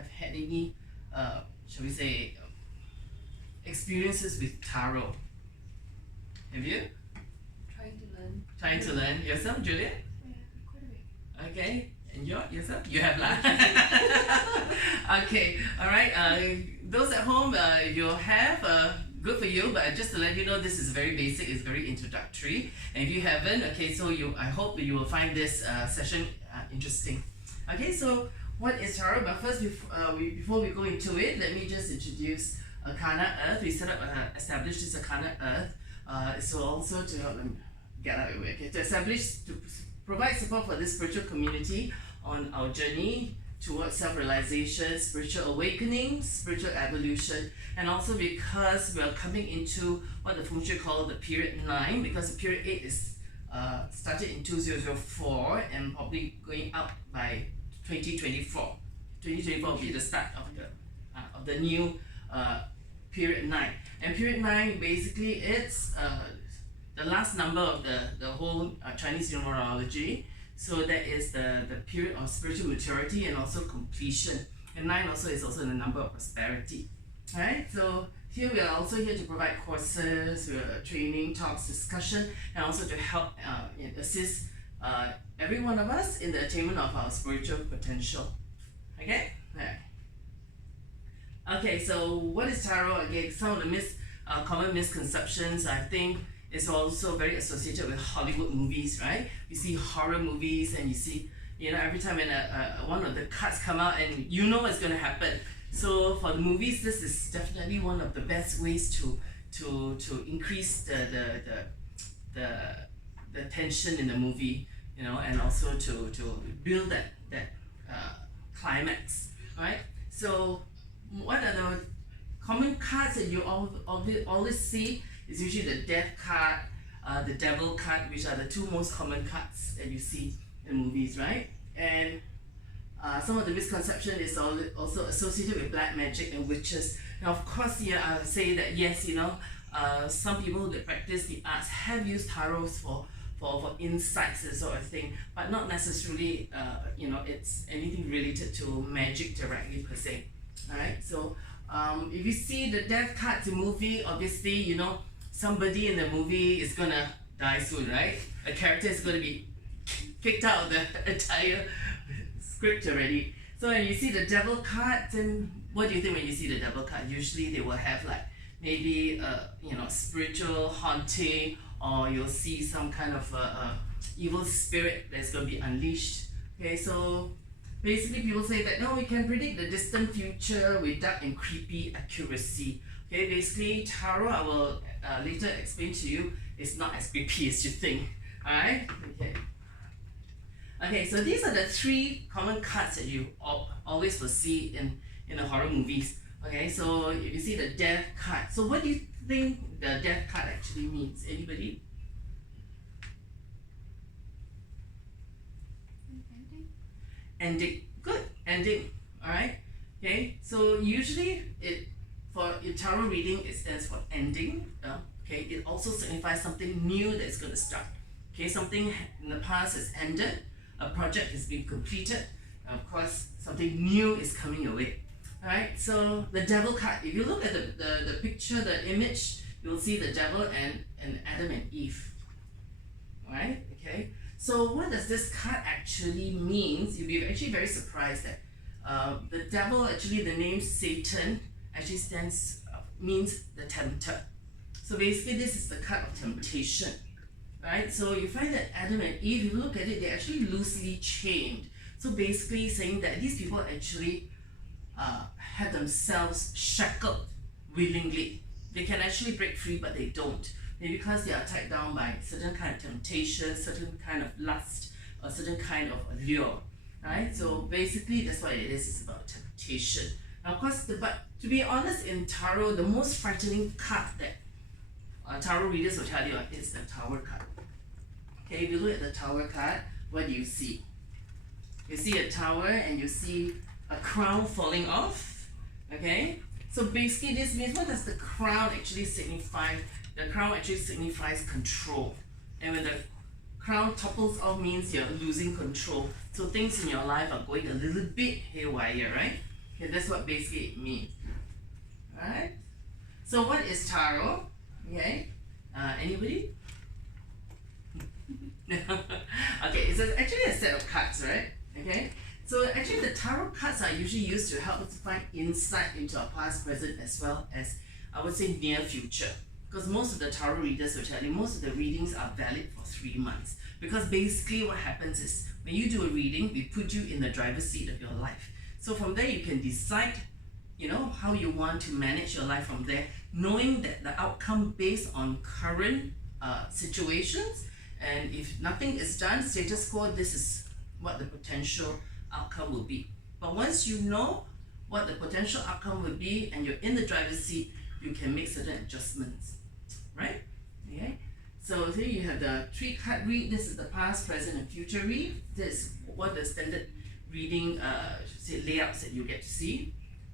have had any, shall we say, experiences with tarot? Have you? Trying to learn. Trying to learn yourself, Julia? Yeah, quite a bit. Okay, and yourself? You have lah. Okay, alright. Those at home, you have, good for you, but just to let you know, this is very basic, it's very introductory. And if you haven't, okay, so I hope you will find this session interesting. Okay, so what is tarot? But first, before we go into it, let me just introduce Arcana Earth. We established this Arcana Earth. So also to help them get out of the way, okay, to provide support for this spiritual community on our journey towards self-realization, spiritual awakening, spiritual evolution, and also because we are coming into what the Feng Shui call the period 9, because the period 8 is started in 2004 and probably going up by 2024. 2024 will be the start of the new period 9. And period 9 basically it's the last number of the whole Chinese numerology. So that is the period of spiritual maturity and also completion. And 9 also is also the number of prosperity. Alright, so here we are also here to provide courses, training, talks, discussion, and also to help assist every one of us in the attainment of our spiritual potential. Okay? Alright. Okay, so what is tarot? Again, some of the common misconceptions, I think, is also very associated with Hollywood movies, right? You see horror movies and you see, every time when one of the cards come out and you know what's going to happen. So for the movies, this is definitely one of the best ways to increase the tension in the movie, and also to build that climax, right? So what are the common cards that you always see? Is usually the Death card, the Devil card, which are the two most common cards that you see in movies, right? And some of the misconception is also associated with black magic and witches. Now, of course, I say that yes, some people that practice the arts have used tarots for insights and sort of thing, but not necessarily, it's anything related to magic directly per se. Alright, so if you see the Death card in movie, obviously, somebody in the movie is gonna die soon, right? A character is gonna be kicked out of the entire script already. So when you see the Devil card, then what do you think when you see the Devil card? Usually they will have like maybe spiritual haunting, or you'll see some kind of evil spirit that's gonna be unleashed. Okay, so basically people say that no, we can predict the distant future with dark and creepy accuracy. Okay, basically tarot, I will later explain to you, is not as creepy as you think. Alright? Okay, so these are the 3 common cards that you always will see in the horror movies. Okay, so if you see the Death card, so what do you think the Death card actually means? Anybody? Ending. Good. Ending. Alright? Okay, so usually for tarot reading, it stands for ending. Okay, it also signifies something new that's going to start. Okay, something in the past has ended, a project has been completed, and of course, something new is coming your way. Alright, so the Devil card, if you look at the picture, the image, you'll see the devil and Adam and Eve. Alright, okay. So what does this card actually mean? You'll be actually very surprised that the devil, actually the name Satan, actually means the tempter. So basically this is the card of temptation, right? So you find that Adam and Eve, if you look at it, they're actually loosely chained. So basically saying that these people actually have themselves shackled willingly. They can actually break free, but they don't. Maybe because they are tied down by certain kind of temptation, certain kind of lust, or certain kind of allure, right? So basically that's what it is. It's about temptation. Now, of course, but to be honest, in tarot, the most frightening card that tarot readers will tell you is the Tower card. Okay, if you look at the Tower card, what do you see? You see a tower and you see a crown falling off. Okay, so basically this means, what does the crown actually signify? The crown actually signifies control, and when the crown topples off means you're losing control. So things in your life are going a little bit haywire, right? Okay, that's what basically it means. Alright? So what is tarot? Okay. Anybody? Okay, it's actually a set of cards, right? Okay. So actually the tarot cards are usually used to help us to find insight into our past, present, as well as I would say near future. Because most of the tarot readers will tell you most of the readings are valid for 3 months. Because basically what happens is when you do a reading, we put you in the driver's seat of your life. So from there you can decide, how you want to manage your life from there, knowing that the outcome based on current situations, and if nothing is done, status quo, this is what the potential outcome will be. But once you know what the potential outcome will be and you're in the driver's seat, you can make certain adjustments, right? Okay. So here you have the 3-card read. This is the past, present, and future read. This is what the standard reading layouts that you get to see.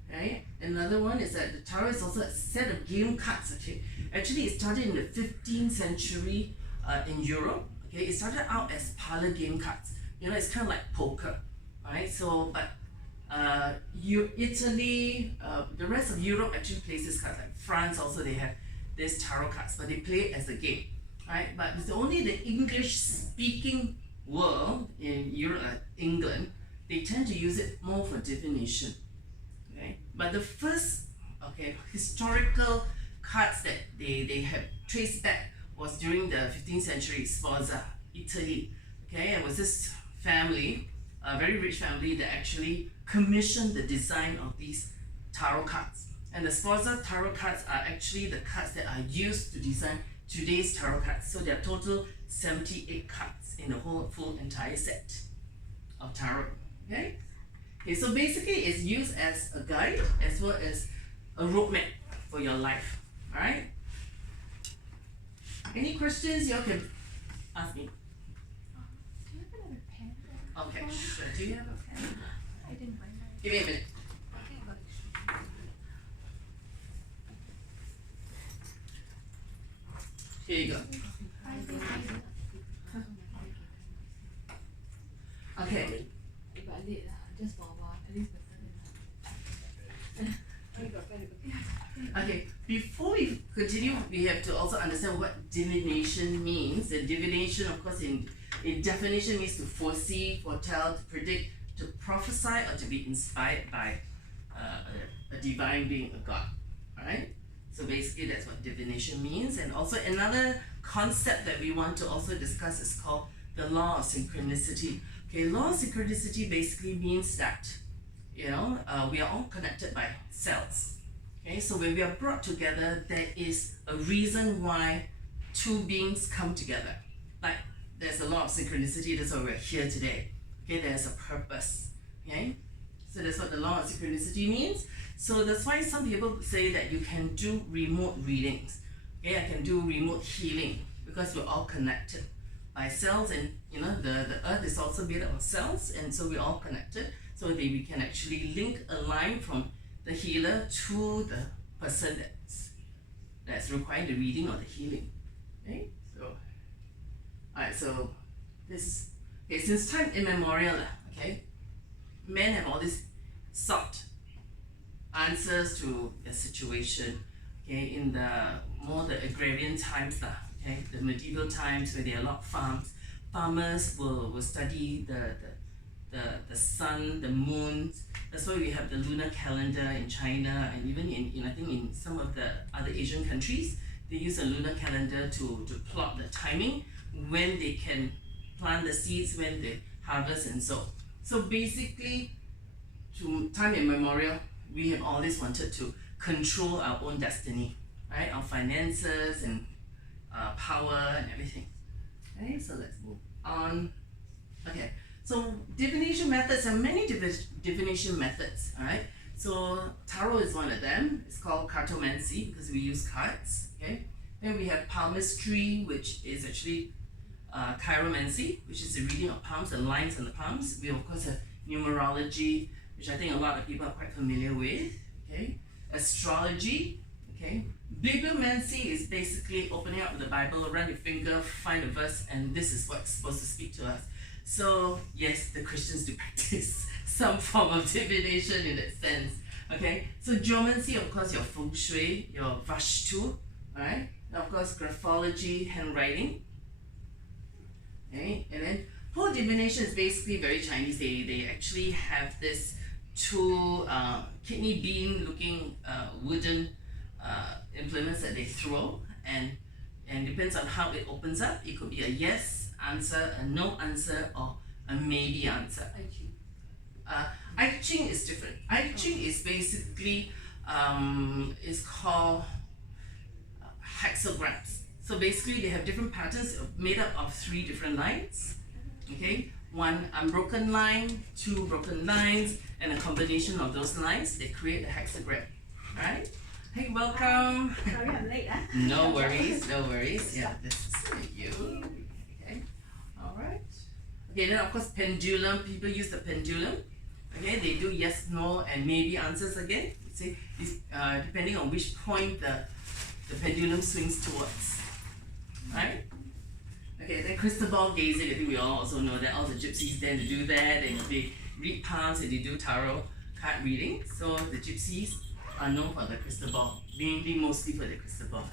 Okay. Another one is that the tarot is also a set of game cards. Okay. Actually, it started in the 15th century in Europe. Okay. It started out as parlor game cards. It's kind of like poker. Right. So, but Italy, the rest of Europe actually plays these cards. Like France also, they have these tarot cards, but they play it as a game. Right. But it's only the English-speaking world in Europe, England, they tend to use it more for divination. Okay. But the first historical cards that they have traced back was during the 15th century, Sforza, Italy. Okay, it was this family, a very rich family, that actually commissioned the design of these tarot cards. And the Sforza tarot cards are actually the cards that are used to design today's tarot cards. So there are total 78 cards in the whole entire set of tarot. Okay? Okay, so basically it's used as a guide as well as a roadmap for your life. Alright? Any questions you all can ask me? Do you have another pen? Okay, sure. Do you have a pen? I didn't bring that. Give me a minute. Okay, but Here you go. Okay. if I late just for a while, at least better. I got better. Okay, before we continue, we have to also understand what divination means. The divination, of course, in definition means to foresee, foretell, to predict, to prophesy, or to be inspired by a divine being, a god. Alright? So basically that's what divination means. And also another concept that we want to also discuss is called the law of synchronicity. Okay, law of synchronicity basically means that, we are all connected by cells. Okay, so when we are brought together, there is a reason why two beings come together. Like there's a law of synchronicity, that's why we're here today. Okay, there's a purpose. Okay, so that's what the law of synchronicity means. So that's why some people say that you can do remote readings. Okay, I can do remote healing because we're all connected by cells, and the earth is also made up of cells, and so we're all connected. So that we can actually link a line from the healer to the person that's requiring the reading or the healing. Okay, so alright, so this since time immemorial, okay, men have all this sought answers to the situation. Okay, in the agrarian times, okay, the medieval times where there are a lot of farms, farmers will study the sun, the moon. That's why we have the lunar calendar in China, and even in I think in some of the other Asian countries, they use a lunar calendar to plot the timing when they can plant the seeds, when they harvest and sow. So basically, to time immemorial, we have always wanted to control our own destiny, right? Our finances and power and everything. Okay, so let's move on. Okay. So divination methods, there are many divination methods, alright? So tarot is one of them. It's called cartomancy because we use cards, okay? Then we have palmistry, which is actually chiromancy, which is the reading of palms, the lines on the palms. We of course have numerology, which I think a lot of people are quite familiar with, okay? Astrology, okay? Bibliomancy is basically opening up the Bible, run your finger, find a verse, and this is what's supposed to speak to us. So yes, the Christians do practice some form of divination in that sense. Okay, so geomancy, of course, your feng shui, your vastu, alright, and of course, graphology, handwriting. Okay, and then whole divination is basically very Chinese. They actually have this two kidney bean looking wooden implements that they throw, and depends on how it opens up. It could be a yes answer, a no answer, or a maybe answer. I Ching is different. I Ching is basically is called hexagrams. So basically, they have different patterns made up of 3 different lines. Okay, 1 unbroken line, 2 broken lines, and a combination of those lines, they create a hexagram. Alright? Hey, welcome. Sorry, I'm late. No worries, no worries. Yeah, this is for you. Okay, alright. Okay, then of course, pendulum. People use the pendulum. Okay, they do yes, no, and maybe answers again. You see, it's, depending on which point the pendulum swings towards. Right? Okay, then crystal ball gazing. I think we all also know that all the gypsies tend to do that, and they read palms and they do tarot card reading. So the gypsies are known for the crystal ball, mainly mostly for the crystal ball.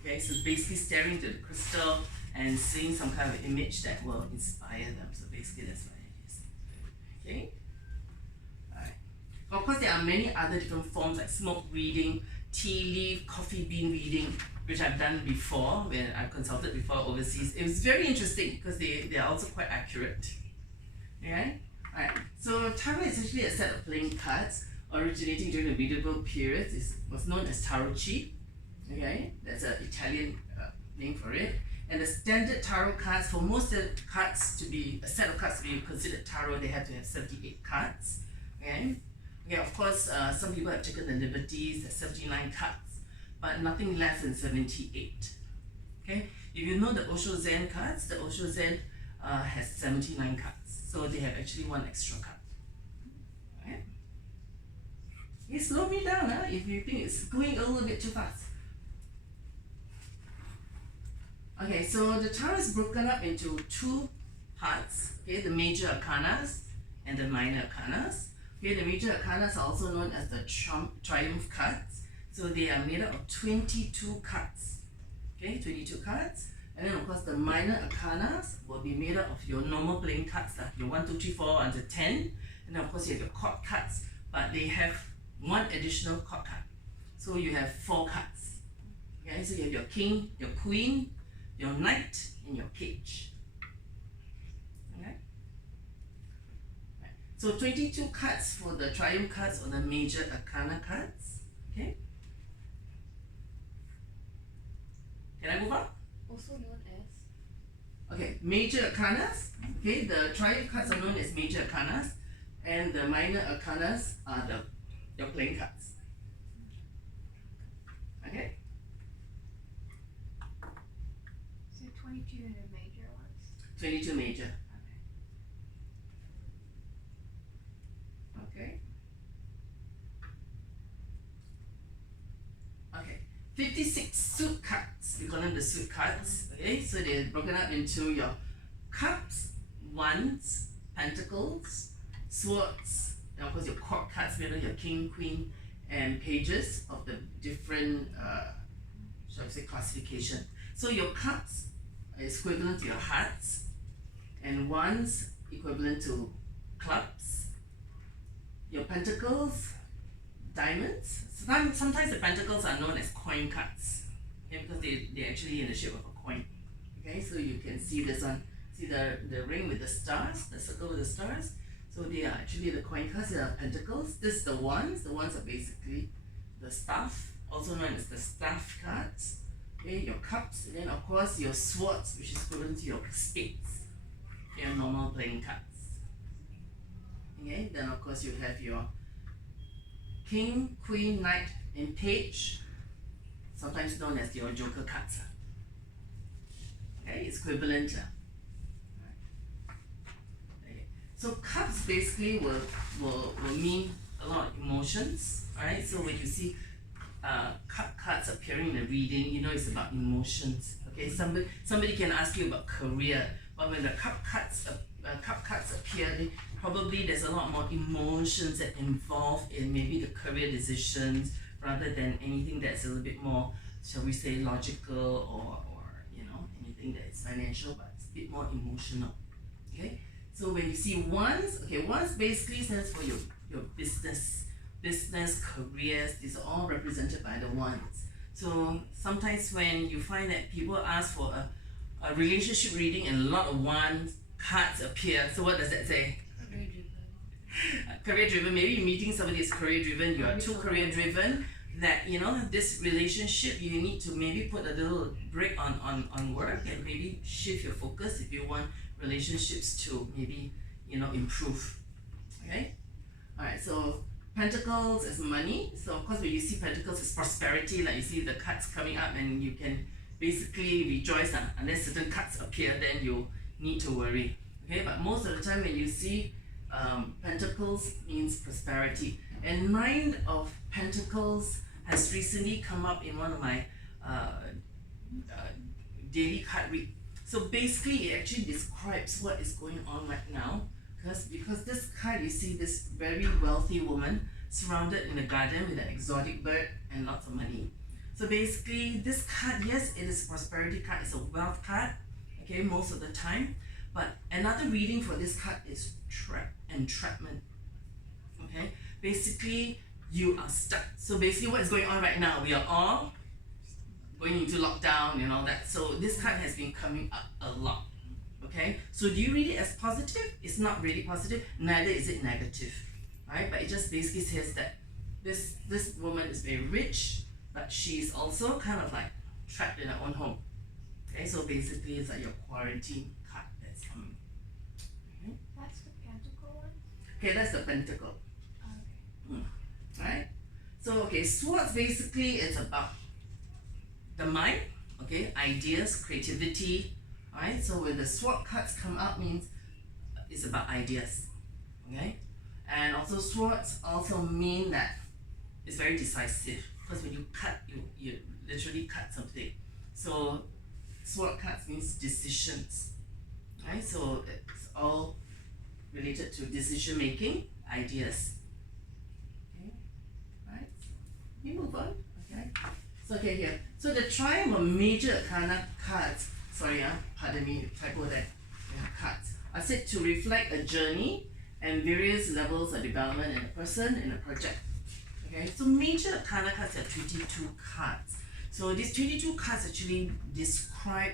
Okay, so basically staring to the crystal and seeing some kind of image that will inspire them. So basically that's what it is. Okay? Alright. Of course, there are many other different forms like smoke reading, tea leaf, coffee bean reading, which I've done before when I consulted before overseas. It was very interesting because they are also quite accurate. Okay? Alright, so tarot is actually a set of playing cards originating during the medieval period. It was known as tarocchi. Okay, that's an Italian name for it. And the standard tarot cards, for most of the cards to be, a set of cards to be considered tarot, they have to have 78 cards. Okay, okay, of course, some people have taken the liberties, there's 79 cards, but nothing less than 78. Okay, if you know the Osho Zen cards, the Osho Zen has 79 cards, so they have actually 1 extra card. Okay, you slow me down if you think it's going a little bit too fast. Okay, so the tarot is broken up into 2 parts. Okay, the major arcanas and the minor arcanas. Okay, the major arcanas are also known as the triumph cards. So they are made up of 22 cards. Okay, 22 cards. And then of course the minor arcanas will be made up of your normal playing cards, your 1, 2, 3, 4 until 10. And then of course you have your court cards, but they have 1 additional court card. So you have 4 cards. Okay, so you have your king, your queen, your knight, and your page. Okay? Right. So 22 cards for the triumph cards or the major arcana cards. Okay? Can I move on? Also known as? Okay, major arcanas. Okay, the triumph cards are known as major arcanas, and the minor arcanas are your playing cards. Okay? So 22 are the major ones? 22 major. Okay. Okay. 56 suit cards. We call them the suit cards. Okay, so they're broken up into your cups, wands, pentacles, swords, and of course your court cards, your king, queen, and pages of the different, shall I say, classification. So your cups is equivalent to your hearts, and wands equivalent to clubs. Your pentacles, diamonds. Sometimes the pentacles are known as coin cards, okay, because they're actually in the shape of a coin. Okay, so you can see this one. See the ring with the stars, the circle with the stars? So they are actually the coin cards, they are pentacles. This is the wands. The wands are basically the staff, also known as the staff cards. Okay, your cups, and then of course your swords, which is equivalent to your spades, your normal playing cards. Okay, then of course you have your king, queen, knight, and page, sometimes known as your joker cards. Okay, it's equivalent. Okay. So cups basically will mean a lot of emotions. Alright, so when you see cup cards appearing in the reading, you know it's about emotions. Okay, somebody can ask you about career, but when the cup cards cup cards appear, probably there's a lot more emotions that involved in maybe the career decisions rather than anything that's a little bit more, shall we say, logical or anything that is financial, but it's a bit more emotional. Okay, so when you see ones, ones basically stands for your business careers. These are all represented by the ones. So sometimes when you find that people ask for a relationship reading and a lot of one cards appear, so what does that say? Career driven. Career driven. Maybe you're meeting somebody who's career driven, you are too career driven, that this relationship you need to maybe put a little break on work and maybe shift your focus if you want relationships to maybe improve. Okay, all right, so pentacles is money. So of course when you see pentacles it's prosperity, like you see the cards coming up and you can basically rejoice. Unless certain cards appear, then you need to worry. Okay, but most of the time when you see pentacles means prosperity. And Nine of Pentacles has recently come up in one of my daily card read. So basically it actually describes what is going on right now, because this card, you see this very wealthy woman surrounded in a garden with an exotic bird and lots of money. So basically this card, yes, it is a prosperity card, it's a wealth card, okay, most of the time. But another reading for this card is entrapment. Okay, basically you are stuck. So basically what is going on right now, we are all going into lockdown and all that. So this card has been coming up a lot. Okay, so do you read it as positive? It's not really positive, neither is it negative, right? But it just basically says that this woman is very rich, but she's also kind of like trapped in her own home. Okay, so basically it's like your quarantine card that's coming. Okay, That's the pentacle one? okay, that's the pentacle. Okay. Right? So swords basically it's about the mind, okay, ideas, creativity. Alright, so when the sword cards come out means it's about ideas. Okay? And also swords also mean that it's very decisive, because when you cut, you literally cut something. So sword cards means decisions. Right? So it's all related to decision making, ideas. Okay? Right? We move on. Okay? So here. So the triumph of major arcana cards, pardon me, typo there. Cards are said to reflect a journey and various levels of development in a person and a project. Okay, so major arcana cards are 22 cards. So these 22 cards actually describe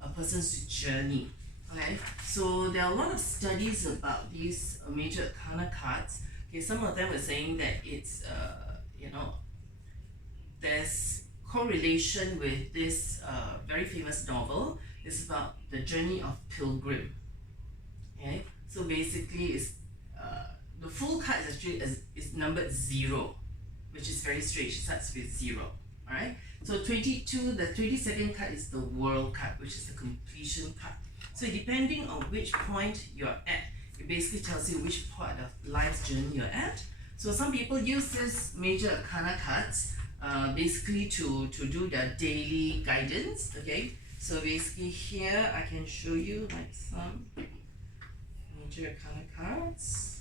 a person's journey. Okay, so there are a lot of studies about these major arcana cards. Okay, some of them were saying that it's there's correlation with this very famous novel. It's about the journey of Pilgrim. Okay, so basically it's the full card is actually is numbered 0, which is very strange. It starts with 0. Alright, so 22, the 22nd card is the World card, which is the completion card. So depending on which point you're at, it basically tells you which part of life's journey you're at. So some people use this major arcana cards basically to do their daily guidance. Okay, so basically here I can show you like some major arcana cards.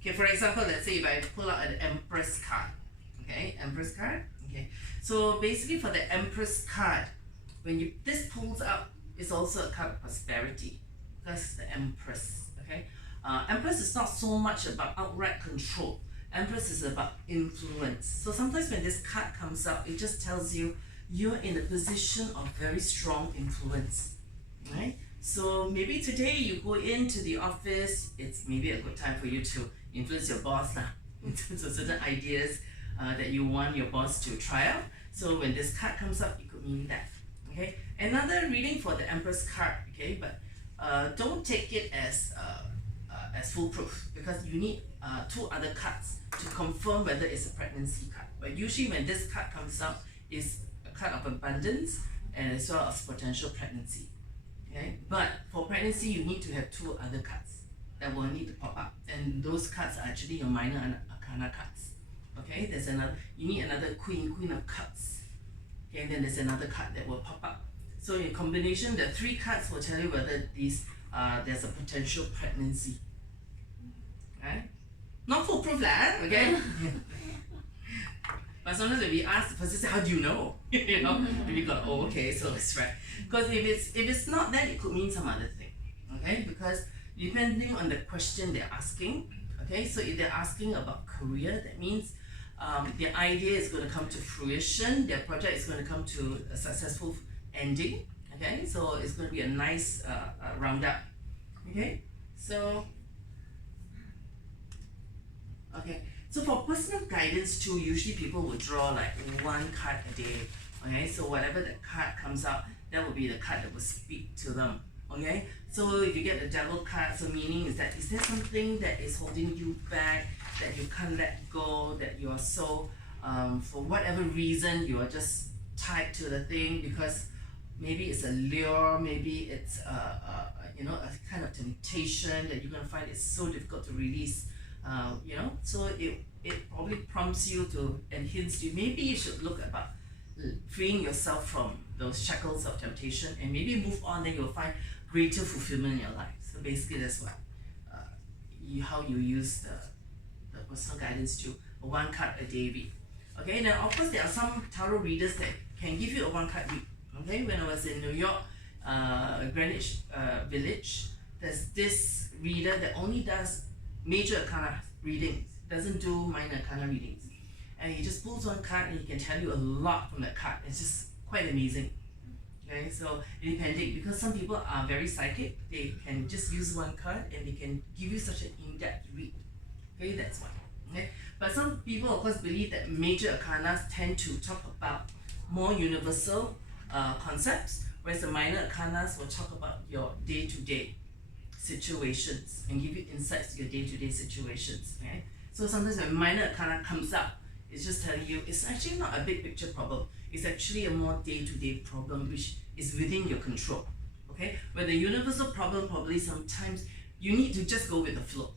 Okay, for example, let's say if I pull out an Empress card. Okay, Empress card. Okay, so basically for the Empress card, when this pulls up, it's also a card of prosperity. That's the Empress. Okay, Empress is not so much about outright control. Empress is about influence. So sometimes when this card comes out, it just tells you you're in a position of very strong influence. Right? So maybe today you go into the office, it's maybe a good time for you to influence your boss in terms of certain ideas that you want your boss to try out. So when this card comes up, it could mean that. Okay. Another reading for the Empress card. Okay, but don't take it as foolproof, because you need 2 other cards to confirm whether it's a pregnancy card. But usually when this card comes out, it's a card of abundance and as well as potential pregnancy. Okay, but for pregnancy you need to have 2 other cards that will need to pop up, and those cards are actually your minor arcana cards. Okay, there's another, you need another queen of cups. Okay, and then there's another card that will pop up. So in combination, the 3 cards will tell you whether there's a potential pregnancy. Right? Not foolproof lah, okay? But sometimes when we ask the person, say, how do you know? You know, we go, oh, okay, so it's right. Because if it's not that, it could mean some other thing. Okay, because depending on the question they're asking, okay, so if they're asking about career, that means their idea is going to come to fruition, their project is going to come to a successful ending. Okay, so it's going to be a nice roundup. Okay, so so for personal guidance too, usually people will draw like 1 card a day. Okay, so whatever the card comes out, that will be the card that will speak to them. Okay, so if you get the devil card, so meaning is there something that is holding you back, that you can't let go, that you are so for whatever reason you are just tied to the thing, because maybe it's a lure, maybe it's a kind of temptation that you're gonna find it's so difficult to release. So it probably prompts you to and hints you maybe you should look about freeing yourself from those shackles of temptation and maybe move on, then you'll find greater fulfillment in your life. So basically that's what how you use the personal guidance to a 1 card a day read. Okay, now of course there are some tarot readers that can give you a 1 card read. Okay, when I was in New York, Greenwich Village, there's this reader that only does major arcana readings, doesn't do minor arcana readings. And he just pulls 1 card and he can tell you a lot from that card. It's just quite amazing. Okay, so depending, because some people are very psychic, they can just use 1 card and they can give you such an in-depth read. Okay, that's one. Okay, but some people of course believe that major arcanas tend to talk about more universal concepts, whereas the minor arcanas will talk about your day-to-day situations and give you insights to your day-to-day situations. Okay, so sometimes when minor arcana comes up, it's just telling you it's actually not a big picture problem. It's actually a more day-to-day problem which is within your control. Okay, where the universal problem probably sometimes you need to just go with the flow.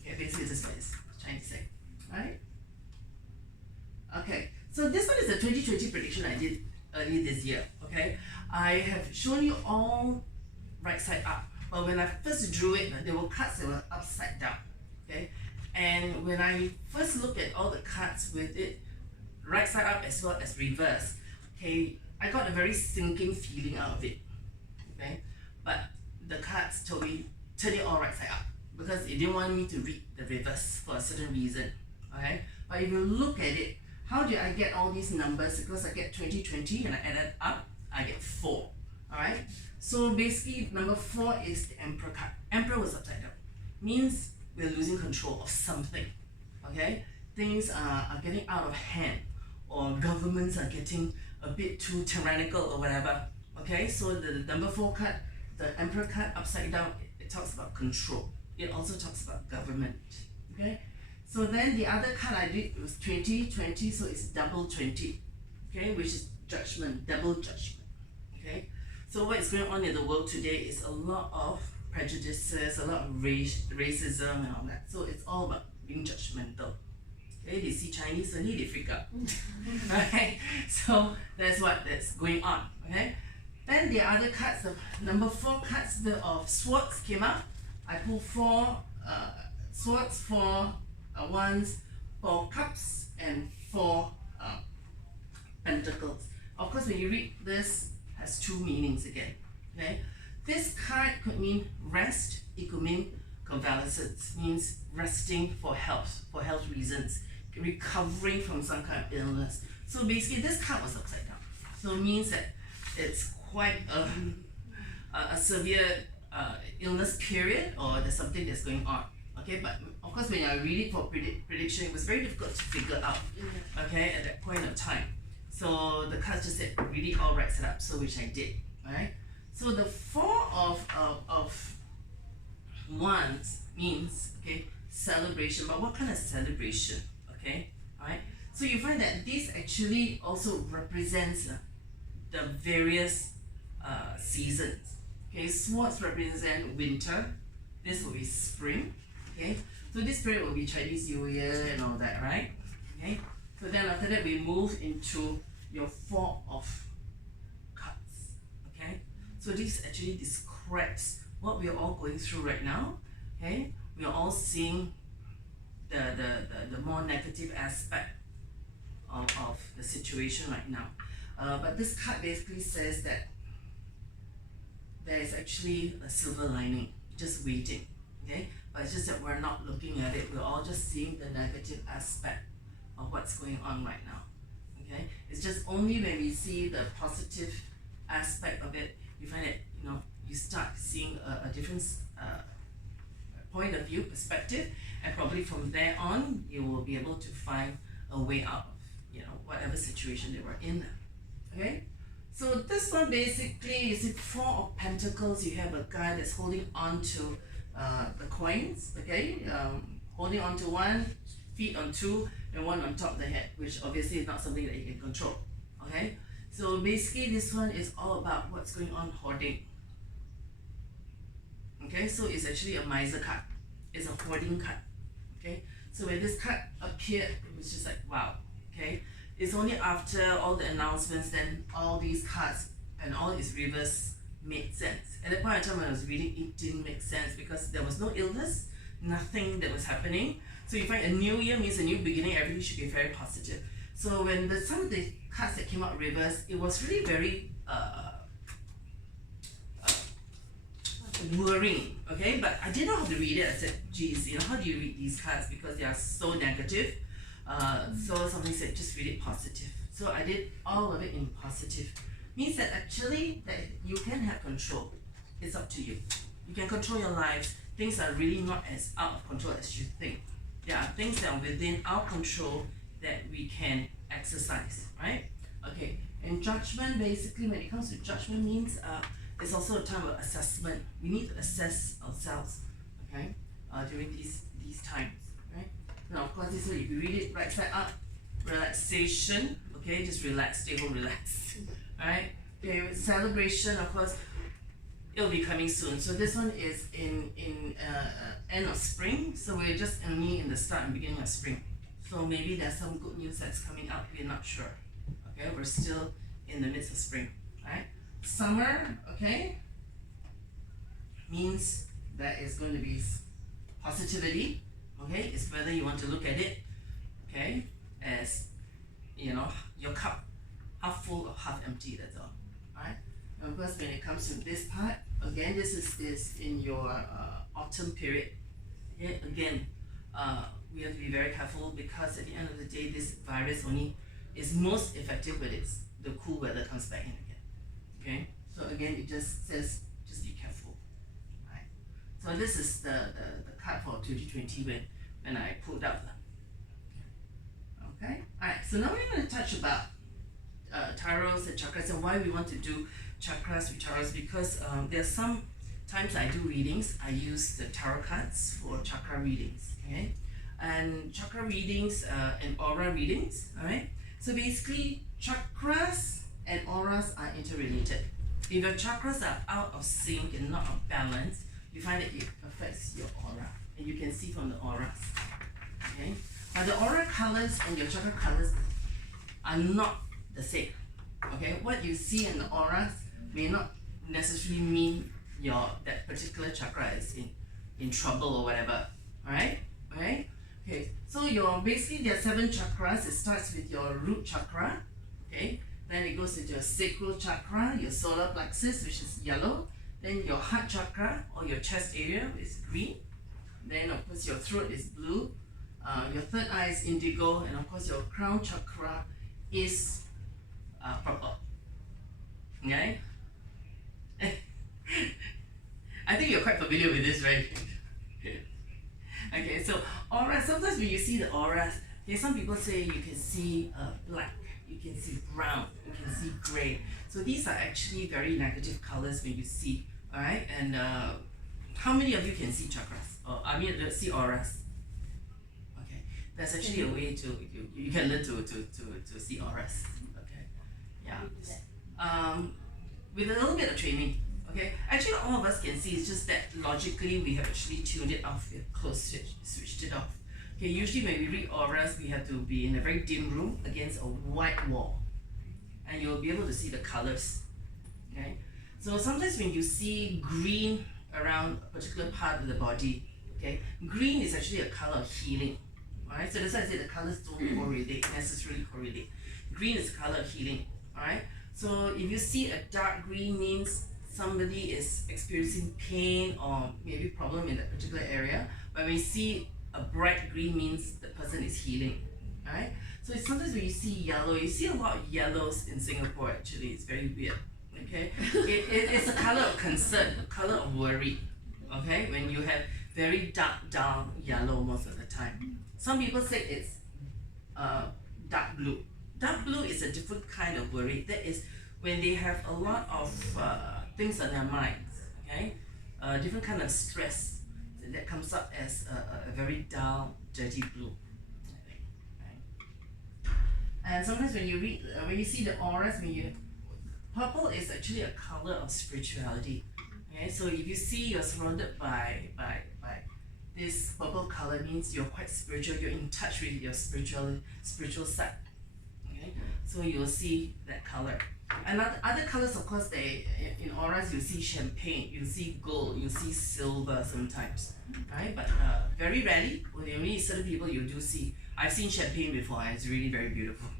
Okay, basically this is what it's trying to say. Right? Okay, so this one is the 2020 prediction I did early this year. Okay, I have shown you all right side up, but when I first drew it, there were cards that were upside down. Okay, and when I first looked at all the cards with it right side up as well as reverse, okay, I got a very sinking feeling out of it. Okay, but the cards told me turn it all right side up because it didn't want me to read the reverse for a certain reason. Okay, but if you look at it, how did I get all these numbers? Because I get 2020 and I added up, I get 4. Alright, so basically number 4 is the Emperor card. Emperor was upside down, means we're losing control of something. Okay, things are getting out of hand, or governments are getting a bit too tyrannical or whatever. Okay, so the number 4 card, the Emperor card upside down, it talks about control. It also talks about government. Okay, so then the other card I did was 2020, so it's double 20. Okay, which is judgment, double judgment. Okay, so what is going on in the world today is a lot of prejudices, a lot of racism and all that. So it's all about being judgmental. Okay, they see Chinese suddenly they freak out. Okay, so that's going on. Okay, then the other cards, the number 4 cards, the of swords came out. I pulled 4 swords, 4 wands, 4 cups, and 4 pentacles. Of course, when you read this, has 2 meanings again. Okay, this card could mean rest. It could mean convalescence, means resting for health reasons, recovering from some kind of illness. So basically, this card was upside down. So it means that it's quite a severe illness period, or there's something that's going on. Okay, but of course, when I read it for prediction, it was very difficult to figure out. Okay, at that point of time. So the cards just said really all right set up, so which I did. Alright. So the 4 of wands means celebration, but what kind of celebration? Okay, alright. So you find that this actually also represents the various seasons. Okay, swords represent winter. This will be spring. Okay, so this period will be Chinese New Year and all that, right? Okay, so then after that we move into your 4 of cups. Okay, so this actually describes what we are all going through right now. Okay, we are all seeing the more negative aspect of the situation right now. But this card basically says that there is actually a silver lining just waiting. Okay, but it's just that we're not looking at it. We're all just seeing the negative aspect of what's going on right now. Okay, it's just only when we see the positive aspect of it, you find that you start seeing a different point of view, perspective, and probably from there on you will be able to find a way out of whatever situation they were in. Okay, so this one basically is 4 of Pentacles. You have a guy that's holding on to the coins. Okay, holding on to one, feet on 2, and one on top of the head, which obviously is not something that you can control. Okay, so basically this one is all about what's going on, hoarding. Okay, so it's actually a miser card. It's a hoarding card. Okay, so when this card appeared, it was just like, wow. Okay, it's only after all the announcements then all these cards and all its reverse made sense. At that point in time when I was reading, it didn't make sense because there was no illness, nothing that was happening. So you find a new year means a new beginning, everything should be very positive. So when some of the cards that came out reverse, it was really very worrying. Okay, but I didn't know how to read it. I said, geez, how do you read these cards because they are so negative? So something said just read it positive. So I did all of it in positive. Means that actually that you can have control. It's up to you. You can control your lives. Things are really not as out of control as you think. There are things that are within our control that we can exercise, right? Okay, and judgment, basically when it comes to judgment means it's also a time of assessment. We need to assess ourselves, okay, during these times, right? Now, of course, this one, if you read it right side up, relaxation, okay, just relax, stay home, relax, alright? Okay, celebration, of course, it'll be coming soon. So this one is in end of spring, so we're just only in the start and beginning of spring. So maybe there's some good news that's coming out, we're not sure. Okay, we're still in the midst of spring, right? Summer, okay, means that is going to be positivity. Okay, it's whether you want to look at it, okay, as your cup half full or half empty, that's all. Alright, of course when it comes to this part, again this is in your autumn period. Okay, again we have to be very careful because at the end of the day this virus only is most effective when it's the cool weather comes back in again. Okay, so again it just says just be careful. Right, so this is the card for 2020 when I pulled out them. Okay, alright, so now we're going to touch about tarots and chakras and why we want to do chakras with tarots, because there's some times I do readings, I use the tarot cards for chakra readings. Okay, and chakra readings and aura readings. Alright, so basically chakras and auras are interrelated. If your chakras are out of sync and not of balance, you find that it affects your aura, and you can see from the auras. Okay, but the aura colors and your chakra colors are not the same. Okay, what you see in the auras may not necessarily mean that particular chakra is in trouble or whatever. Alright, okay, so basically there are 7 chakras. It starts with your root chakra. Okay, then it goes into your sacral chakra, your solar plexus, which is yellow, then your heart chakra or your chest area is green, then of course your throat is blue, your third eye is indigo, and of course your crown chakra is purple. Okay, I think you're quite familiar with this, right? Okay, so auras, sometimes when you see the auras, some people say you can see black, you can see brown, you can see grey. So these are actually very negative colors when you see, alright? And how many of you can see chakras? See auras? Okay, that's actually a way to, you can learn to see auras. Okay, yeah. With a little bit of training. Okay, actually all of us can see, it's just that logically we have actually tuned it off, we have switched it off. Okay, usually when we read auras, we have to be in a very dim room against a white wall. and you'll be able to see the colors. Okay, so sometimes when you see green around a particular part of the body, okay, green is actually a color of healing. Alright, so that's why I say the colors don't necessarily correlate. Green is a color of healing. Alright, so if you see a dark green means somebody is experiencing pain or maybe problem in that particular area. But when you see a bright green means the person is healing. Alright, so it's sometimes when you see yellow, you see a lot of yellows in Singapore actually. It's very weird. Okay, it's a color of concern, a color of worry. Okay, when you have very dark yellow most of the time. Some people say it's dark blue. Dark blue is a different kind of worry. That is when they have a lot of things on their minds. Okay, different kind of stress that comes up as a very dull, dirty blue. Right? And sometimes when you read, when you see the auras, purple is actually a color of spirituality. Okay, so if you see you're surrounded by this purple color, means you're quite spiritual. You're in touch with your spiritual side. Okay, so you'll see that color. And other colors, of course, in auras you see champagne, you see gold, you see silver sometimes, right? But very rarely, when you meet certain people, you do see. I've seen champagne before, and it's really very beautiful,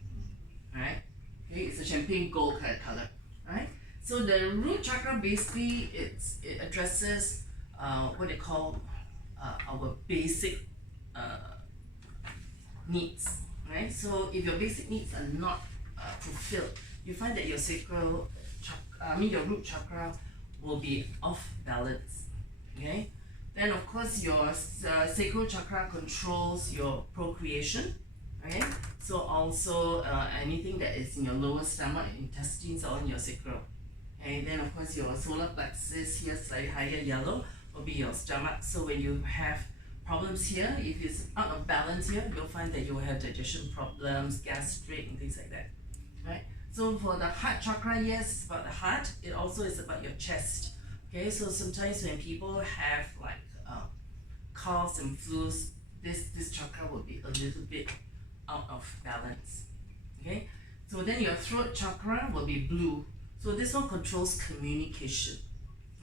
right? Okay, it's a champagne gold kind of color, right? So the root chakra basically it addresses what they call our basic needs, right? So if your basic needs are not fulfilled, you find that your your root chakra will be off balance. Okay. Then of course your sacral chakra controls your procreation. Okay. So also anything that is in your lower stomach, intestines, or in your sacral. And then of course your solar plexus here, slightly higher yellow, will be your stomach. So when you have problems here, if it's out of balance here, you'll find that you will have digestion problems, gastric, and things like that. Right? So for the heart chakra, yes, it's about the heart. It also is about your chest. Okay, so sometimes when people have like coughs and flus, this chakra will be a little bit out of balance. Okay, so then your throat chakra will be blue. So this one controls communication.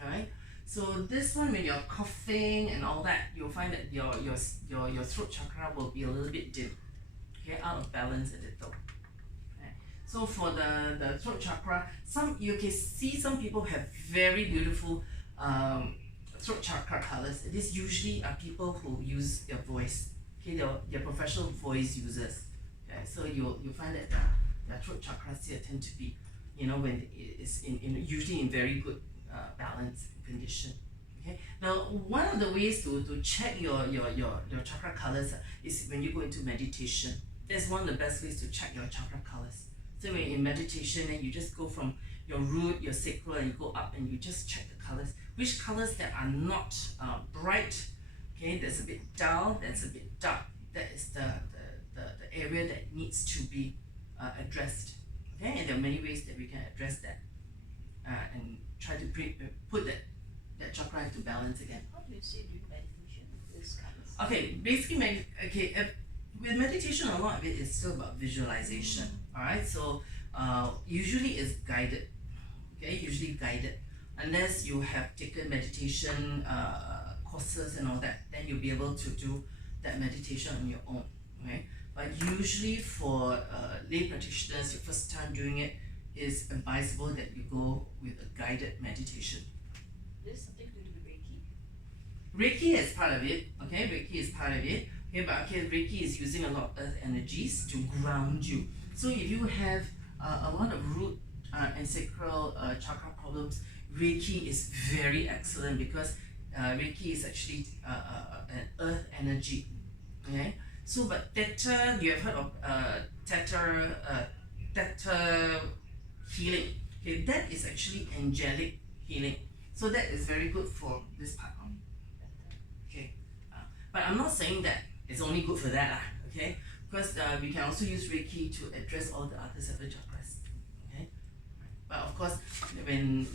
Alright, so this one, when you're coughing and all that, you'll find that your throat chakra will be a little bit dim. Okay, out of balance a little. So for the throat chakra, you can see some people have very beautiful throat chakra colors. These usually are people who use their voice. Okay, they're professional voice users. Okay, so you'll find that their throat chakras here tend to be, when it's usually in very good balance condition. Okay. Now, one of the ways to check your chakra colors is when you go into meditation. That's one of the best ways to check your chakra colors. So when you're in meditation, then you just go from your root, your sacral, and you go up and you just check the colors. Which colors that are not bright, okay, that's a bit dull, that's a bit dark. That is the area that needs to be addressed. Okay, and there are many ways that we can address that and try to put that chakra into balance again. How do you see during meditation these colors? Okay, basically, with meditation, a lot of it is still about visualization. Alright, so usually it's guided. Okay, usually guided. Unless you have taken meditation courses and all that, then you'll be able to do that meditation on your own. Okay, but usually for lay practitioners, your first time doing it, is advisable that you go with a guided meditation. There's something to do with Reiki? Reiki is part of it. Okay, Reiki is part of it. Okay, but Reiki is using a lot of earth energies to ground you. So if you have a lot of root and sacral chakra problems, Reiki is very excellent because Reiki is actually an earth energy. Okay, so but Theta, you have heard of Theta healing. Okay, that is actually angelic healing. So that is very good for this part. Okay, but I'm not saying that it's only good for that. Okay, because we can also use Reiki to address all the other 7 chakras. Okay, but of course, when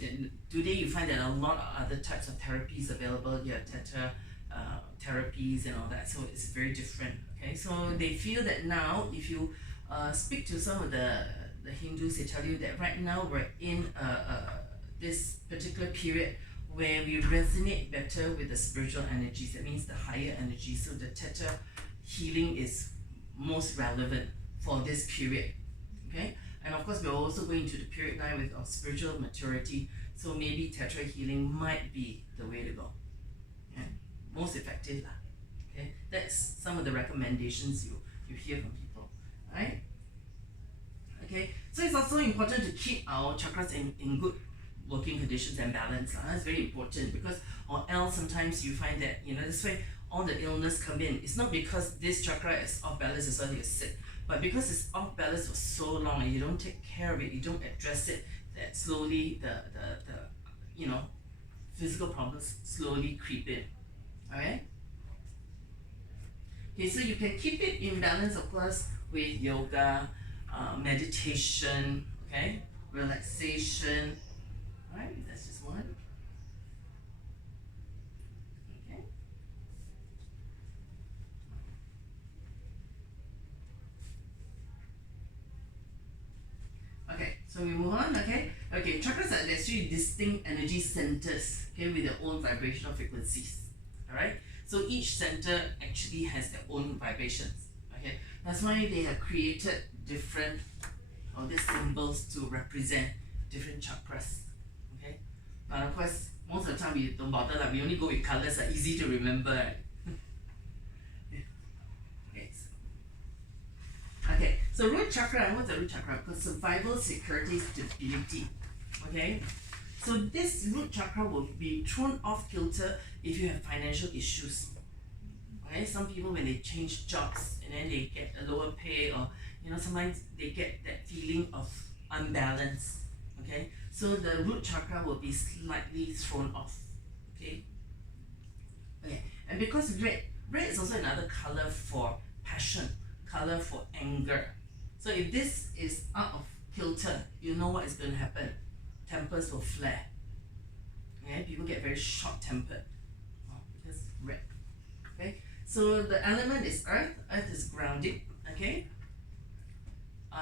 today you find that a lot of other types of therapies available. You have Theta therapies and all that. So it's very different. Okay, so they feel that now if you speak to some of the the Hindus, they tell you that right now we're in this particular period where we resonate better with the spiritual energies. That means the higher energy. So the Theta healing is most relevant for this period. Okay, and of course we're also going into the period now of spiritual maturity. So maybe Theta healing might be the way to go. Yeah, most effective lah. Okay, that's some of the recommendations you hear from people. Right? Okay, so it's also important to keep our chakras in good working conditions and balance. That's very important, because or else sometimes you find that, that's why all the illness come in. It's not because this chakra is off balance as well you're sick, but because it's off balance for so long and you don't take care of it, you don't address it, that slowly the physical problems slowly creep in. Alright? Okay, so you can keep it in balance, of course, with yoga, meditation, okay, relaxation. Alright, that's just one. Okay. Okay, so we move on, okay? Okay, chakras are actually distinct energy centers, okay, with their own vibrational frequencies. Alright? So each center actually has their own vibrations. Okay? That's why they have created different these symbols to represent different chakras. Okay? But of course, most of the time we don't bother, we only go with colors that are easy to remember. Right? Okay, so root chakra, what's the root chakra? Because survival, security, stability. Okay? So this root chakra will be thrown off kilter if you have financial issues. Okay? Some people, when they change jobs and then they get a lower pay, or sometimes they get that feeling of unbalance. Okay? So the root chakra will be slightly thrown off. Okay? Okay. And because red is also another color for passion, color for anger. So if this is out of kilter, you know what is going to happen. Tempers will flare. Okay? People get very short-tempered because red. Okay? So the element is earth. Earth is grounding. Okay?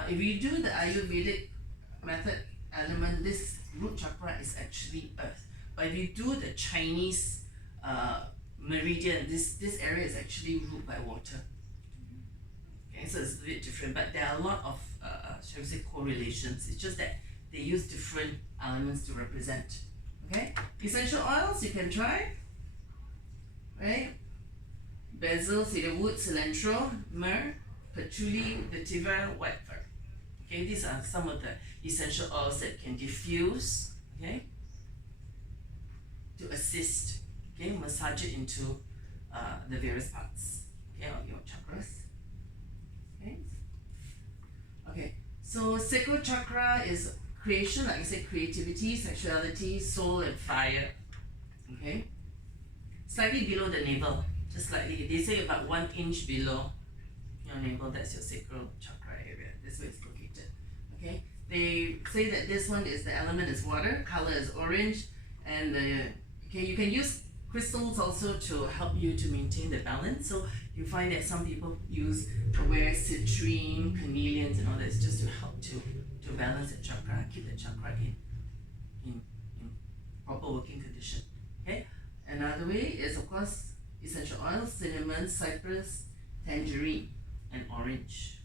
If you do the Ayurvedic method element, this root chakra is actually earth. But if you do the Chinese meridian, this area is actually ruled by water. Okay, so it's a bit different, but there are a lot of shall we say correlations. It's just that they use different elements to represent. Okay, essential oils you can try. Right, basil, cedarwood, cilantro, myrrh, patchouli, vetiver, whitefir. Okay, these are some of the essential oils that can diffuse, okay, to assist, okay, massage it into the various parts, okay, of your chakras. Okay, okay. So sacral chakra is creation, like I said, creativity, sexuality, soul, and fire. Okay, slightly below the navel, just slightly. They say about 1 inch below your navel. That's your sacral chakra area. That's where it's located. Okay, they say that this one is the element is water, color is orange, and you can use crystals also to help you to maintain the balance. So you find that some people wear citrine, carnelians, and all that just to help to balance the chakra, keep the chakra in proper working condition. Okay, another way is of course essential oils: cinnamon, cypress, tangerine, and orange.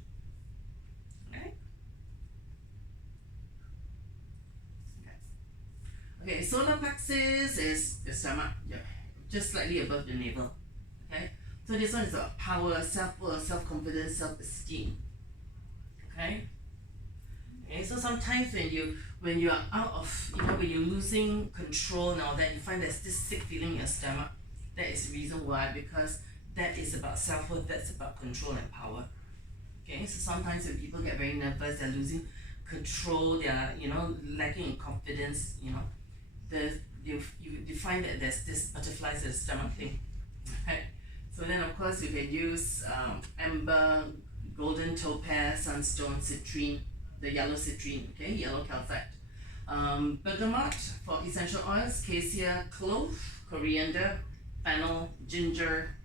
Okay, solar plexus is the stomach, just slightly above the navel. Okay, so this one is about power, self-worth, self-confidence, self-esteem. Okay. Okay, so sometimes when you are out of, when you're losing control now, that you find there's this sick feeling in your stomach. That is the reason why, because that is about self-worth, that's about control and power. Okay, so sometimes when people get very nervous, they're losing control, they're lacking in confidence, you find that there's this butterflies in the stomach thing. Right? So then of course you can use amber, golden topaz, sunstone, citrine, the yellow citrine, okay, yellow calcite. Bergamot for essential oils, cassia, clove, coriander, fennel, ginger,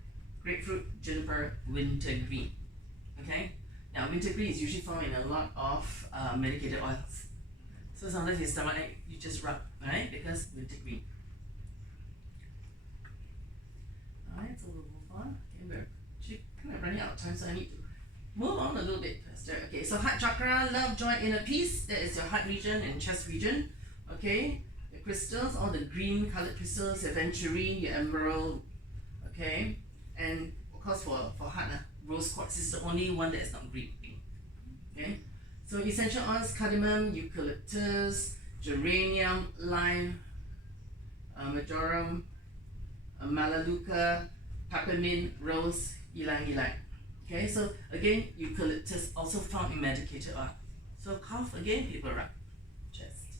grapefruit, juniper, wintergreen. Okay, Now, wintergreen is usually found in a lot of medicated oils. So sometimes your stomach ache, you just rub, right? Because wintergreen. Alright, so we'll move on. Okay, we're actually kind of running out of time, so I need to move on a little bit faster. Okay, so heart chakra, love, joy, inner peace. That is your heart region and chest region. Okay, the crystals, all the green colored crystals, your aventurine, your emerald. Okay, and of course for heart, rose quartz is the only one that is not green. Okay, so essential oils: cardamom, eucalyptus, geranium, lime, marjoram, melaleuca, peppermint, rose, ylang ylang. Okay, so again, eucalyptus also found in medicated oil. So cough again, people rub chest.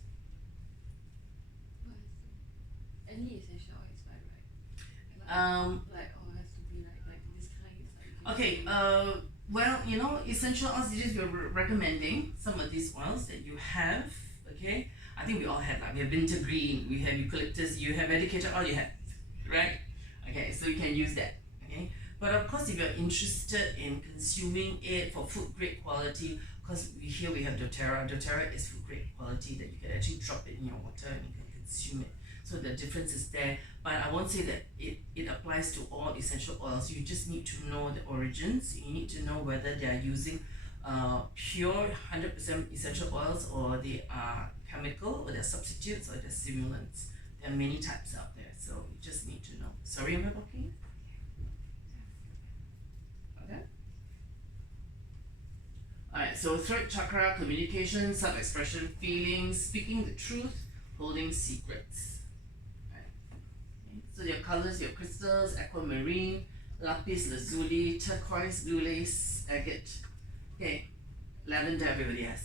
What is it? Any essential oil is fine, right? Like oh, has to be like this kind. It's like Okay, well, you know, essential oils, this is we're recommending some of these oils that you have, okay? I think we all have, like, we have wintergreen, we have eucalyptus, you have medicated oil, you have, right? Okay, so you can use that, okay? But of course, if you're interested in consuming it for food grade quality, because here we have doTERRA. doTERRA is food grade quality that you can actually drop it in your water and you can consume it. So the difference is there, but I won't say that it applies to all essential oils. You just need to know the origins. You need to know whether they are using pure 100% essential oils, or they are chemical, or they're substitutes, or they're stimulants. There are many types out there, so you just need to know. Sorry, am I talking? Okay. Alright, so third chakra, communication, self-expression, feelings, speaking the truth, holding secrets. So your colors, your crystals: aquamarine, lapis lazuli, turquoise, blue lace, agate. Okay, lavender everybody has.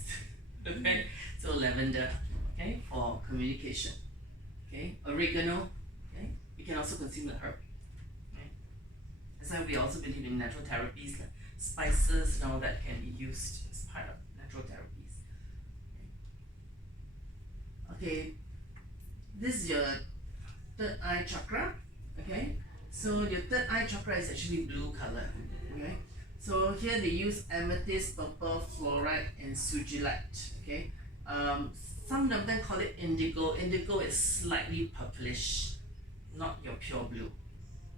Okay, so lavender, okay, for communication. Okay, oregano, okay, you can also consume the herb. Okay, that's why we also believe in natural therapies, like spices and all that can be used as part of natural therapies. Okay, this is your third eye chakra. Okay, so your third eye chakra is actually blue color. Okay, so here they use amethyst, purple, fluorite, and sugilite. Okay, some of them call it indigo. Indigo is slightly purplish, not your pure blue.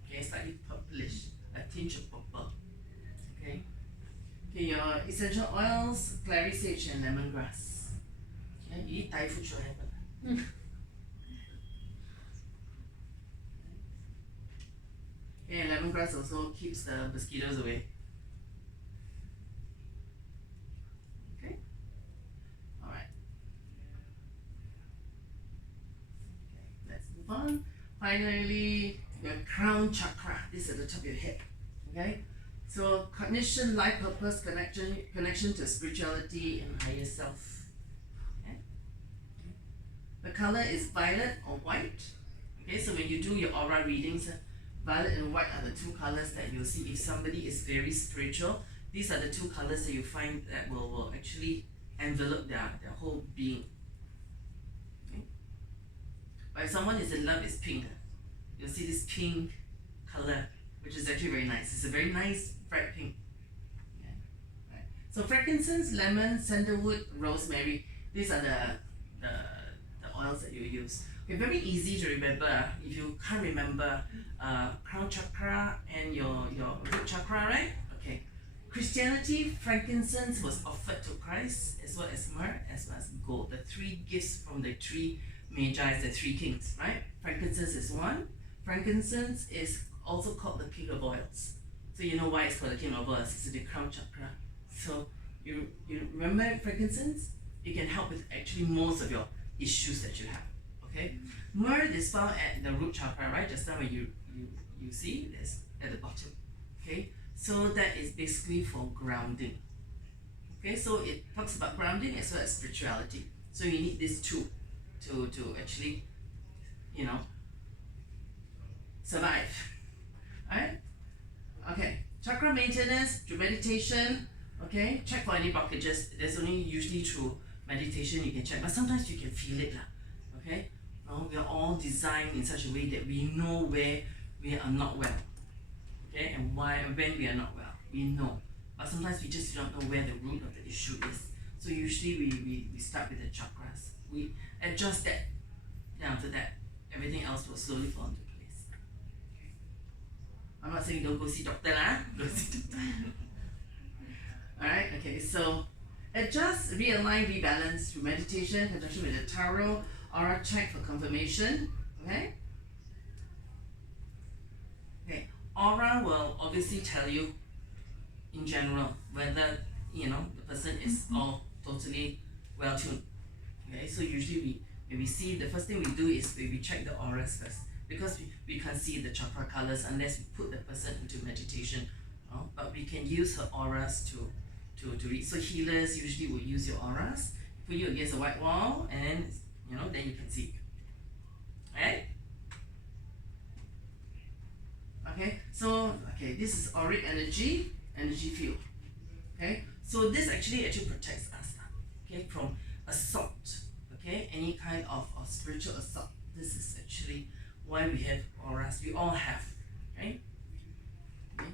Okay, slightly purplish, a tinge of purple. Okay, okay, your essential oils: clary sage and lemongrass. Okay, you eat Thai food, sure have. Okay, lemongrass also keeps the mosquitoes away. Okay, alright. Okay, let's move on. Finally, your crown chakra. This is at the top of your head. Okay, so cognition, life purpose, connection to spirituality and higher self. Okay, the color is violet or white. Okay, so when you do your aura readings, violet and white are the two colors that you'll see if somebody is very spiritual. These are the two colors that you find that will actually envelop their whole being. Okay? But if someone is in love, it's pink. You'll see this pink color, which is actually very nice. It's a very nice bright pink. Okay? Right. So frankincense, lemon, sandalwood, rosemary. These are the oils that you use. Okay, very easy to remember. If you can't remember crown chakra and your root chakra, right? Okay. Christianity, frankincense was offered to Christ, as well as myrrh, as well as gold. The three gifts from the three magi, the three kings, right? Frankincense is one. Frankincense is also called the king of oils. So you know why it's called the king of oils. It's the crown chakra. So you remember frankincense? It can help with actually most of your issues that you have. Okay, myrrh is found at the root chakra, right? Just now when you see this at the bottom. Okay, so that is basically for grounding. Okay, so it talks about grounding as well as spirituality. So you need these two to actually, you know, survive. Alright? Okay, chakra maintenance through meditation. Okay, check for any blockages. There's only usually through meditation you can check, but sometimes you can feel it. Okay? We are all designed in such a way that we know where we are not well. Okay? And why when we are not well. We know. but sometimes we just don't know where the root of the issue is. So usually we start with the chakras. We adjust that. Then after that, everything else will slowly fall into place. Okay. I'm not saying don't go see doctor lah. Go see doctor. Alright, okay, so adjust, realign, rebalance through meditation, conjunction with the tarot, aura check for confirmation. Okay? Okay. Aura will obviously tell you in general whether the person is all totally well tuned. Okay, so usually when we see, the first thing we do is we check the auras first, because we can't see the chakra colors unless we put the person into meditation. But we can use her auras to read. So healers usually will use your auras, put you against a white wall, and then you can see. Alright? Okay, so this is auric energy field. Okay, so this actually protects us, okay, from assault, okay, any kind of spiritual assault. This is actually why we have auras. We all have, right? Okay.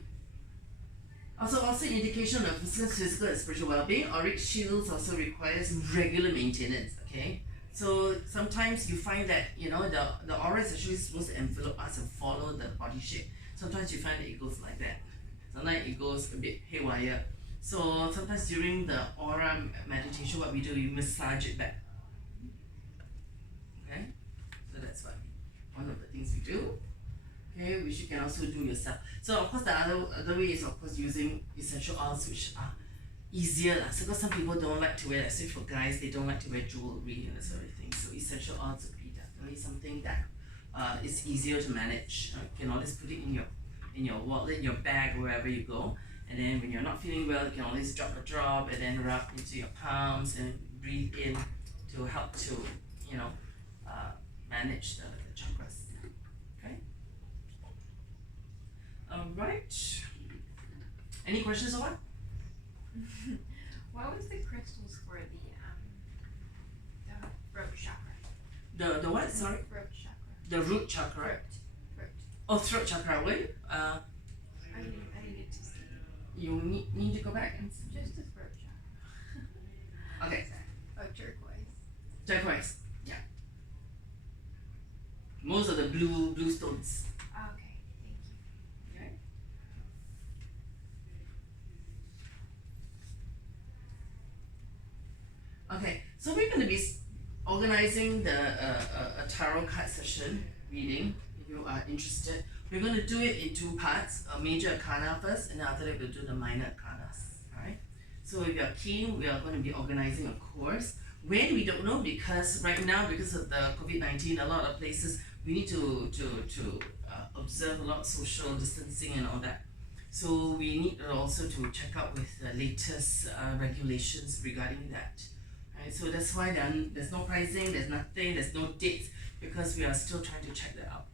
Also indication of physical and spiritual well-being. Auric shields also requires regular maintenance. Okay, so sometimes you find that the aura is actually supposed to envelop us and follow the body shape. Sometimes you find that it goes like that. Sometimes it goes a bit haywire. So sometimes during the aura meditation, what we do, we massage it back. Okay, so that's one of the things we do. Okay, which you can also do yourself. So of course the other way is of course using essential oils, which are easier lah. So because some people don't like to wear, especially for guys, they don't like to wear jewelry and that sort of thing. So essential oils would be definitely something that is easier to manage. You can always put it in your wallet, in your bag, wherever you go. And then when you're not feeling well, you can always drop a drop and then rub into your palms and breathe in to help to manage the chakras. Okay. All right. Any questions or what? What was the crystals for the throat chakra? The what? Sorry. Throat chakra. The root chakra. Throat. Oh, throat chakra. Wait. I needed to see. You need to go back and It's just the throat chakra. Okay. Oh, turquoise. Turquoise. Yeah. Most of the blue stones. Oh, okay, thank you. Okay. Okay, so we're going to be organizing a tarot card session reading. If you are interested, we're going to do it in two parts: a major arcana first, and then after that we'll do the minor arcanas. All right. So if you're keen, we are going to be organizing a course. When we don't know, because right now, because of the COVID-19, a lot of places we need to observe a lot of social distancing and all that. So we need also to check out with the latest regulations regarding that. Right? So that's why there's no pricing, there's nothing, there's no dates, because we are still trying to check that out.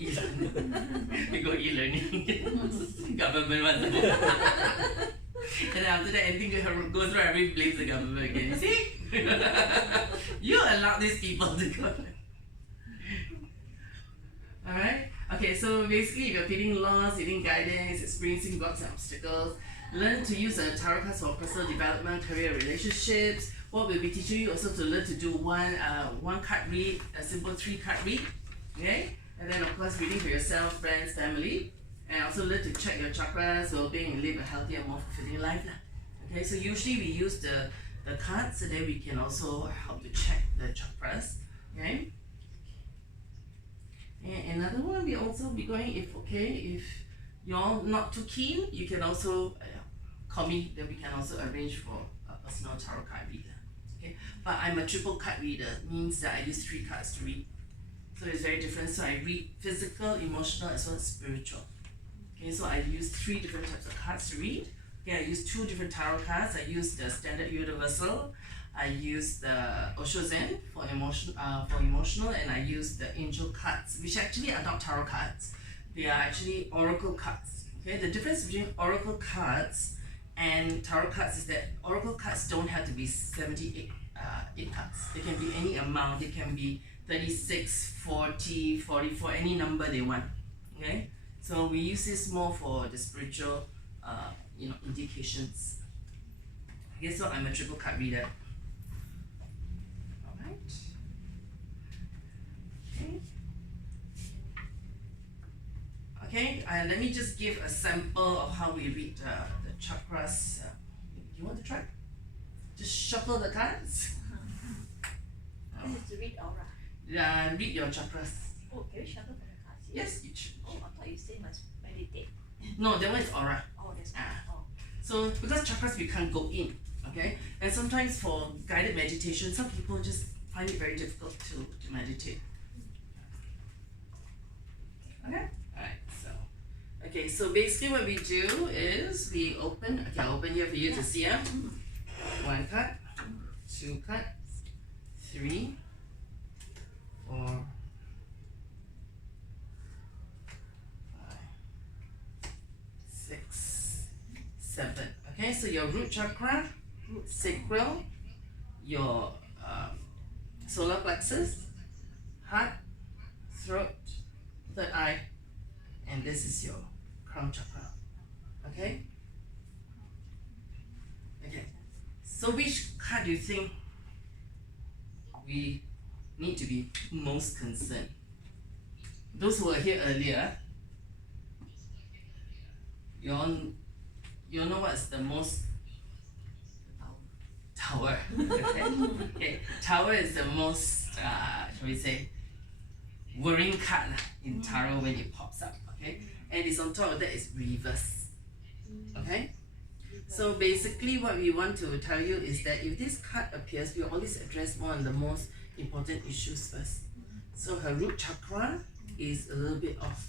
E-learning. We go e-learning. Government wants to do. And then after that, anything goes wrong, everybody blames the government again. You see? You allow these people to go. Alright? Okay, so basically, if you're feeling lost, needing guidance, experiencing blocks and obstacles, learn to use a tarot cards for personal development, career, relationships. What we'll be teaching you also to learn to do one card read, a simple 3-card read. Okay? And then, of course, reading for yourself, friends, family. And also learn to check your chakras, well-being, and live a healthier, more fulfilling life. Okay, so usually we use the cards, so then we can also help to check the chakras. Okay. And another one, we also be going, if you're not too keen, you can also call me, then we can also arrange for a personal tarot card reader. Okay, but I'm a triple card reader, means that I use 3 cards to read. So it's very different. So I read physical, emotional, as well as spiritual. Okay, so I use 3 different types of cards to read. Okay, I use 2 different tarot cards. I use the Standard Universal. I use the Osho Zen for emotional, and I use the Angel cards, which actually are not tarot cards. They are actually oracle cards. Okay, the difference between oracle cards and tarot cards is that oracle cards don't have to be 78 cards. They can be any amount. They can be 36, 40, 44, any number they want. Okay. So we use this more for the spiritual indications. Okay, so I'm a triple card reader. Alright. Okay. Okay, let me just give a sample of how we read the chakras. You want to try? Just shuffle the cards. This is to read aura. Read your chakras. Oh, can we shuffle for the cards? Yes, you should. Oh, I thought you said must meditate. No, that one is aura. Oh, that's Ah. oh. So because chakras we can't go in, okay? And sometimes for guided meditation, some people just find it very difficult to meditate. Okay? Alright, so basically what we do is we open, okay, I'll open here for you to see. One card, two cards, 3, 4, 5, 6, 7. Okay, so your root chakra, sacral, your solar plexus, heart, throat, third eye, and this is your crown chakra. Okay? Okay. So which card do you think we need to be most concerned? Those who were here earlier, you all know what's the most tower. Okay. Okay. Tower is the most shall we say worrying card in tarot when it pops up. Okay. And it's on top of that is reverse. Okay. So basically what we want to tell you is that if this card appears, we always address one of the most important issues first. So her root chakra is a little bit off.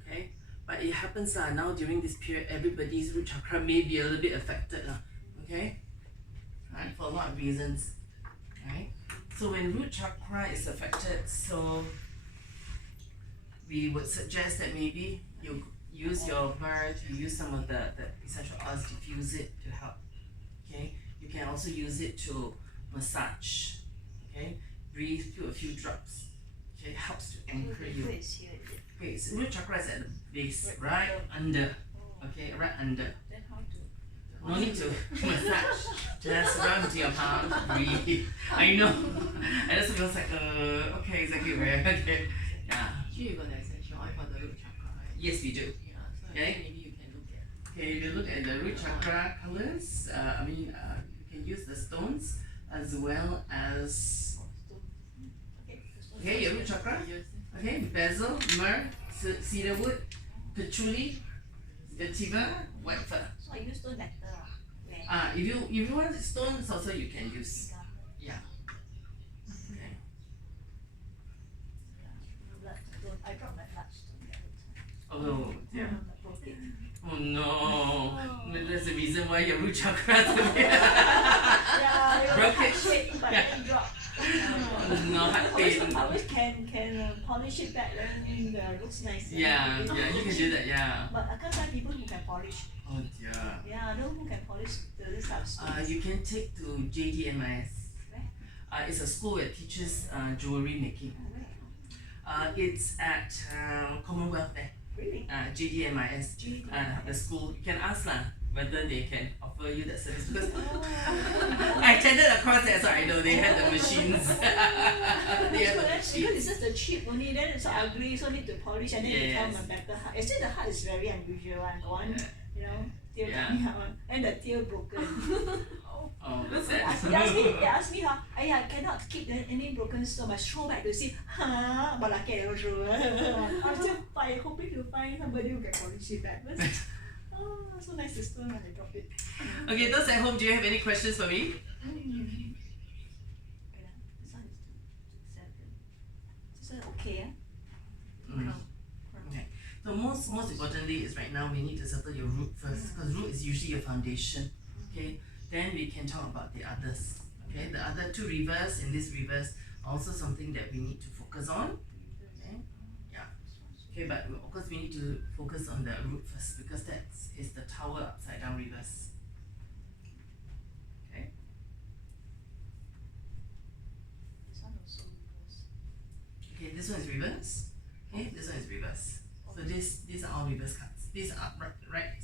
Okay? But it happens now during this period, everybody's root chakra may be a little bit affected. Okay? Right? For a lot of reasons. Right? So when root chakra is affected, so we would suggest that maybe you use your myrrh, you use some of the essential oils, diffuse it to help. Okay? You can also use it to massage. Okay? Breathe through a few drops. Okay? It helps to anchor you. Is here, is it? Okay, so root chakra is at the base, right under. Okay, right under. Then how to? No need to massage. Just run to your palm, breathe. I know. And this feels like, okay, exactly where. Okay. Yeah. Actually, you got the essential oil for the root chakra, right? Yes, we do. Yeah, so I Okay. think maybe you can look at. Okay, if you look at the root chakra colors, you can use the stones as well as, Okay, the stone okay, your root chakra. Okay, basil, myrrh, cedarwood, patchouli, vetiver, white fir. So I use stone nectar. Where? If you want stones also you can use. Yeah. Okay. Blood stone. I dropped my blood stone the other time. Oh dear. I broke it. Oh no. That's the reason why your root chakra is Yeah, it broke was it. shape, but Yeah. then dropped. No heart pain. I always can polish it back, then looks nice. Yeah, you can do that, yeah. But I can't find people who can polish. Oh dear. Yeah, I don't know who can polish this type of stones. You can take to JDMIS. Where? It's a school that teaches jewelry making. Where? It's at Commonwealth there. Really? JDMIS. The school. You can ask whether they can offer you that service because I attended a course there, so I know they had the machines. They have the Because machines. it's just the cheap only, then it's so ugly, so need to polish and then Yes. become a better heart. Actually, the heart is very unusual one. One, you know, tail Yeah. coming out one, and the tail broken. Oh, that's They asked me how, I cannot keep any broken stone, must throw back to see, huh? But lucky I never throw. I'm still hoping to find somebody who can polish it back. But, oh, so nice the stone when I drop it. Okay, those at home, do you have any questions for me? Wait, this one is 7. This one okay, Mm. Okay. So most importantly is right now we need to settle your root first because root is usually your foundation. Okay. Then we can talk about the others. Okay. The other two rivers in this reverse are also something that we need to focus on. Okay. Yeah. Okay, but of course we need to focus on the root first because that is the tower upside down reverse. Okay. This one also reverse. Okay, this one is reverse. Okay, this one is reverse. So these are all reverse cards. These are right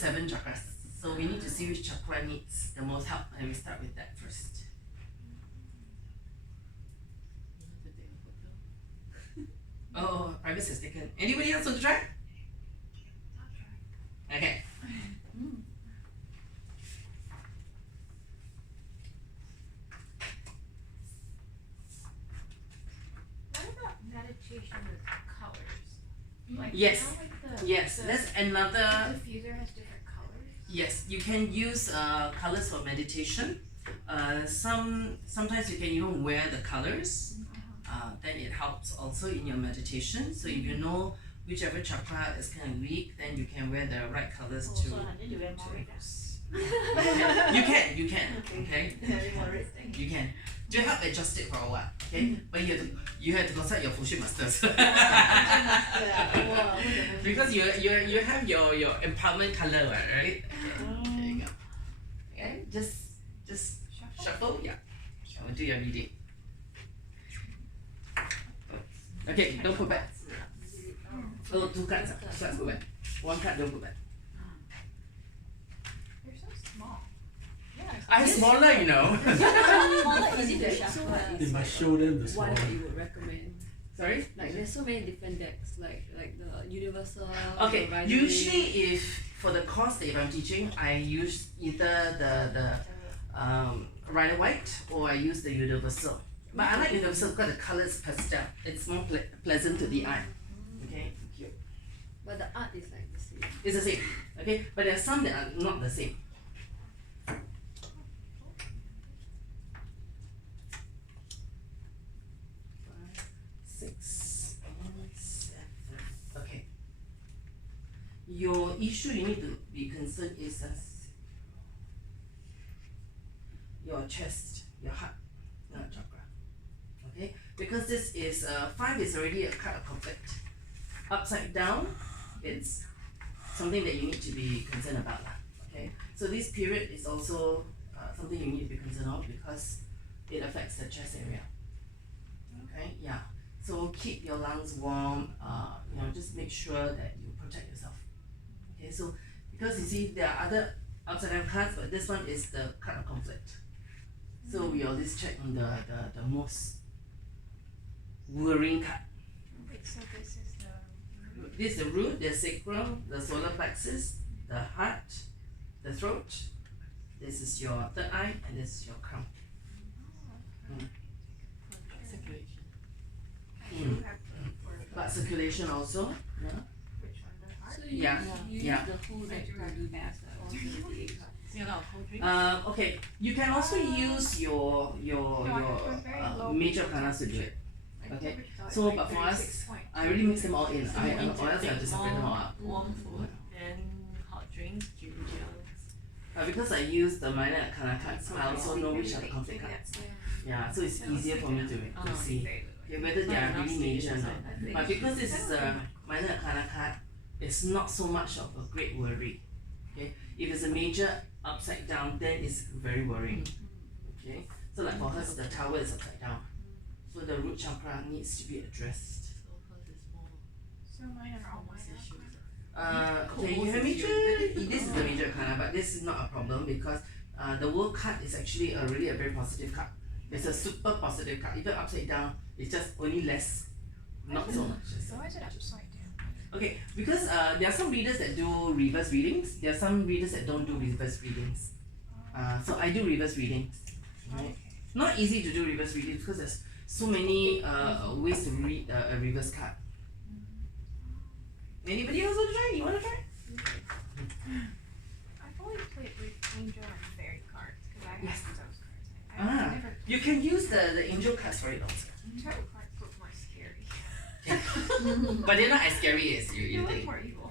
7 chakras. So we need to see which chakra needs the most help, and we start with that first. Oh, Primus has taken. Anybody else want to try? Okay. What about meditation with colors? Like, Yes. you know, like the, Yes, the, that's another. the diffuser has different colors. Yes, you can use colors for meditation. Sometimes you can even wear the colors. Then it helps also in your meditation. So if you know whichever chakra is kind of weak, then you can wear the right colors Oh, to. so I need to wear more red. You can. Okay. Very more red. You can. To help adjust it for a while. Okay. But you have to consult your Fushu masters. Because you have your empowerment color, right? Okay, there you go. Okay, just shuffle, yeah. I will do your reading. Okay, don't put back. Oh, 2 cards. 2 cards put back. 1 card don't put back. They're so small. I'm smaller, you know. Smaller, easy to So shuffle. what They is must show them the one smaller. that you would recommend? Sorry? Like there's so many different decks, like the Universal. Okay, the Rider usually Waite. if for the course that if I'm teaching, I use either the Rider Waite or I use the Universal. But I like Universal because the color is pastel. It's more pleasant to the eye. Okay, cute. But the art is like the same. It's the same. Okay, but there are some that are not the same. Five, 6, and 7. Okay. Your issue you need to be concerned is your chest, your heart, not chakra. Okay, because this is 5 is already a card of conflict. Upside down, it's something that you need to be concerned about. Okay, so this period is also something you need to be concerned of because it affects the chest area. Okay, yeah. So keep your lungs warm. Just make sure that you protect yourself. Okay, so because you see there are other upside down cards, but this one is the card of conflict. So we always check on the most worrying card. Wait, so this is the This is the root, the sacrum, the solar plexus, the heart, the throat. This is your third eye, and this is your crown. Circulation. Mm. But circulation also. Yeah. which one? The heart? So you Yeah, use yeah. the whole deck to do this, like all 78 cards. Okay, you can also use your major arcana to do it. Okay, so but for us, I already mix them all in. Or else I have to separate them all out. Warm food, then hot drinks, ginger. Because I use the minor arcana cards, I also know which are the conflict cards. Yeah, so it's easier for me to see whether they are really major or not. But because this is a minor arcana card, it's not so much of a great worry. Okay, if it's a major upside down, then it's very worrying. Okay, so like for hers, the tower is upside down, so the root chakra needs to be addressed. So hers is more So mine are all almost minor. issues. Okay, you have major. This is the major arcana, but this is not a problem because the world card is actually really a very positive card. It's a super positive card. Even upside down, it's just only less, not so much. So why is it upside down? Okay, because there are some readers that do reverse readings. There are some readers that don't do reverse readings. So I do reverse readings. Right? Not easy to do reverse readings because there's so many ways to read a reverse card. Anybody else want to try? You want to try? I've only played with angel and fairy cards because I have Yes. those cards. Ah, I've never you can use the angel cards for it also. tarot cards look more scary. But they're not as scary as you They look think. more evil.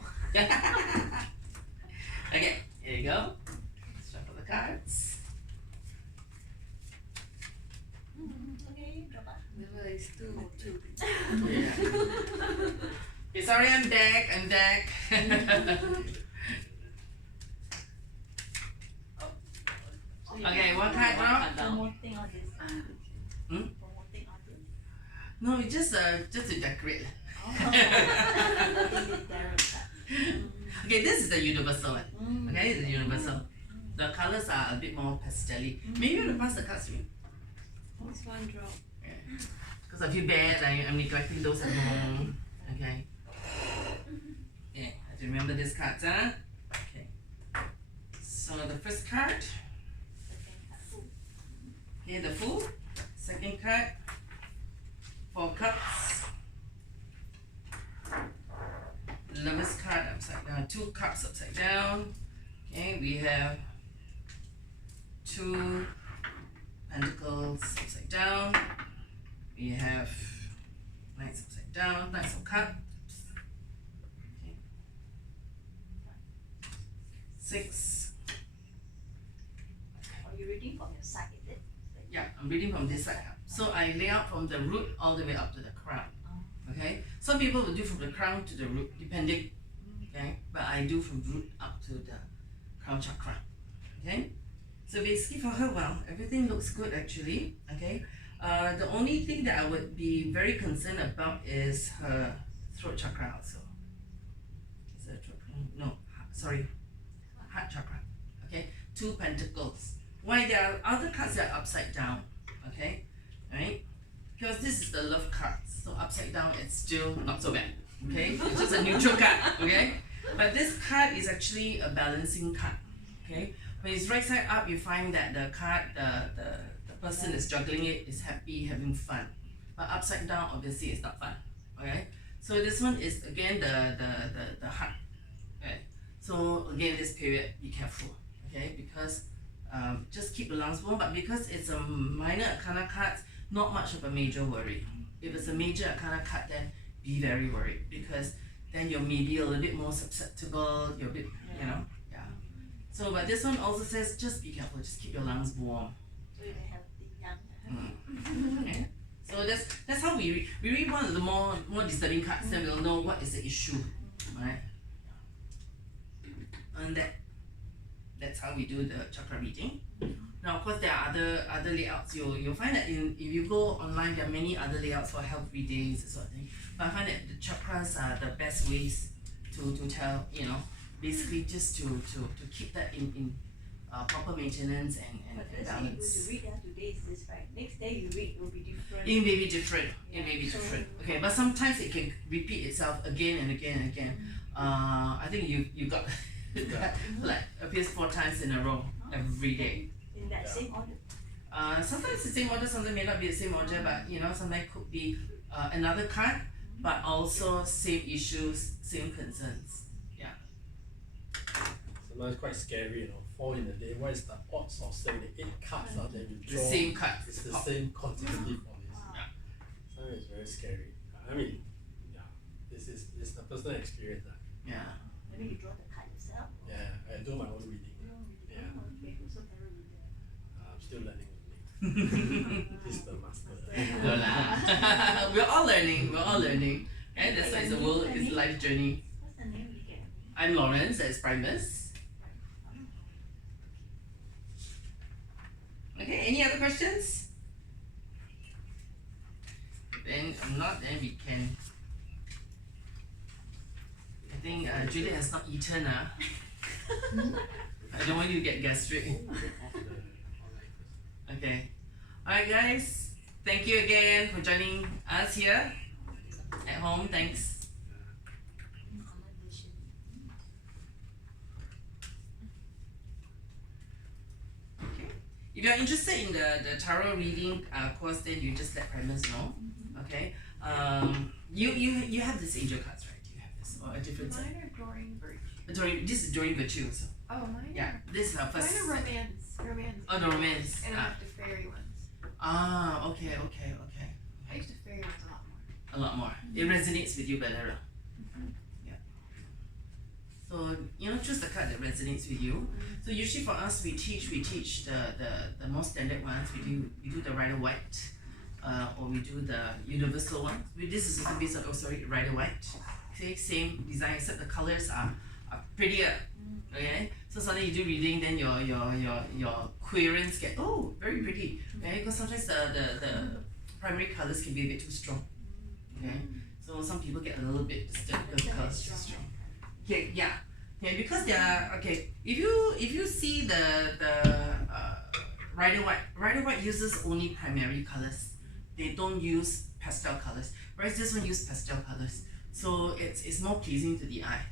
Okay, here you go. Let's shuffle the cards. Okay, drop out. Never is two. Yeah. Okay, sorry, I'm back. Okay, one card now. Promoting all this. Hmm? Promoting all this. No, it's just to decorate. Oh, promoting the tarot card. Okay, this is the universal one. Okay, the universal. The colors are a bit more pastel-y. Maybe you want to pass the cards to me. What's one drop? Because I feel bad, I'm neglecting those at home. Okay. Okay, I have to remember this card, huh? Okay. So the first card. Okay, the Fool. Second card. 4 cups. Lover's card upside down. 2 cups upside down. Okay, we have 2 pentacles upside down. We have Knights upside down, Knights of Cups. Okay. 6. Are you reading from your side, is it? Yeah, I'm reading from this side up. So I lay out from the root all the way up to the crown. Okay? Some people will do from the crown to the root, depending. Okay? But I do from root up to the crown chakra. Okay? So basically for her, well, everything looks good actually. Okay? The only thing that I would be very concerned about is her throat chakra also. Is that throat? No, sorry, heart chakra. Okay, 2 pentacles. Why there are other cards that are upside down? Okay, right? Because this is the love card, so upside down it's still not so bad. Okay, it's just a neutral card. Okay, but this card is actually a balancing card. Okay, when it's right side up, you find that the card, the person is juggling it, is happy, having fun. But upside down, obviously, it's not fun. Okay, so this one is again the heart. Okay, so again this period, be careful. Okay, because just keep the lungs warm. But because it's a minor arcana card, not much of a major worry. If it's a major arcana card, then be very worried because then you're maybe a little bit more susceptible. You're a bit, you know, yeah. So, but this one also says just be careful. Just keep your lungs warm. So you can have the young. Okay. So that's how we read one of the more disturbing cards, then we'll know what is the issue, right? And that's how we do the chakra reading. Now, of course, there are other layouts. You'll find that if you go online, there are many other layouts for health readings, that sort of thing. But I find that the chakras are the best ways to tell, you know, basically just to keep that in proper maintenance and But balance. you read today is this, right? Next day you read, it will be different. It may be different. It may be So- different. Okay, but sometimes it can repeat itself again and again and again. I think you got that like appears 4 times in a row every day. In that same order. Sometimes the same order, sometimes may not be the same order, but you know, sometimes could be another card, but also same issues, same concerns. Yeah. Sometimes quite scary, you know. 4 in a day. What is the odds of saying the 8 cards that you The draw? same card. It's the same consecutive for this. Wow. Sometimes it's very scary. I mean, yeah, this is the personal experience. Yeah. Maybe you draw the card yourself. Yeah, I do my own reading. Yeah. Oh, okay, so tarot reader. I'm still learning only. He's the master. No lah. We're all learning. And that's why the world is life journey. What's the name again? I'm Lawrence, that's Primus. Okay, any other questions? Then if not, then we can. I think Juliet has not eaten. I don't want you to get gastric. Okay. Alright guys, thank you again for joining us here at home. Thanks. Okay. If you're interested in the tarot reading course, then you just let Primus know. Okay. You have this angel cards, right? You have this or a different set. Mine are drawing virtue. This is drawing virtue also. Oh, mine? Yeah. This is our first. Mine are set. romance. Oh, the romance. And I have the fairy ones. Okay. I use the fairy ones a lot more. A lot more. It resonates with you better. Yeah. So you know, choose the card that resonates with you. So usually for us, we teach the more standard ones. We do the Rider White, or we do the universal one. This is also based on Rider White. Okay, same design except the colors are prettier. Okay, so suddenly you do reading, then your querents get very pretty. Okay, because sometimes the primary colors can be a bit too strong. Okay, so some people get a little bit disturbed because the colors are too strong. Okay, yeah. Okay, because they are okay. If you see the Rider White uses only primary colors. They don't use pastel colors. Whereas this one uses pastel colors, so it's more pleasing to the eye.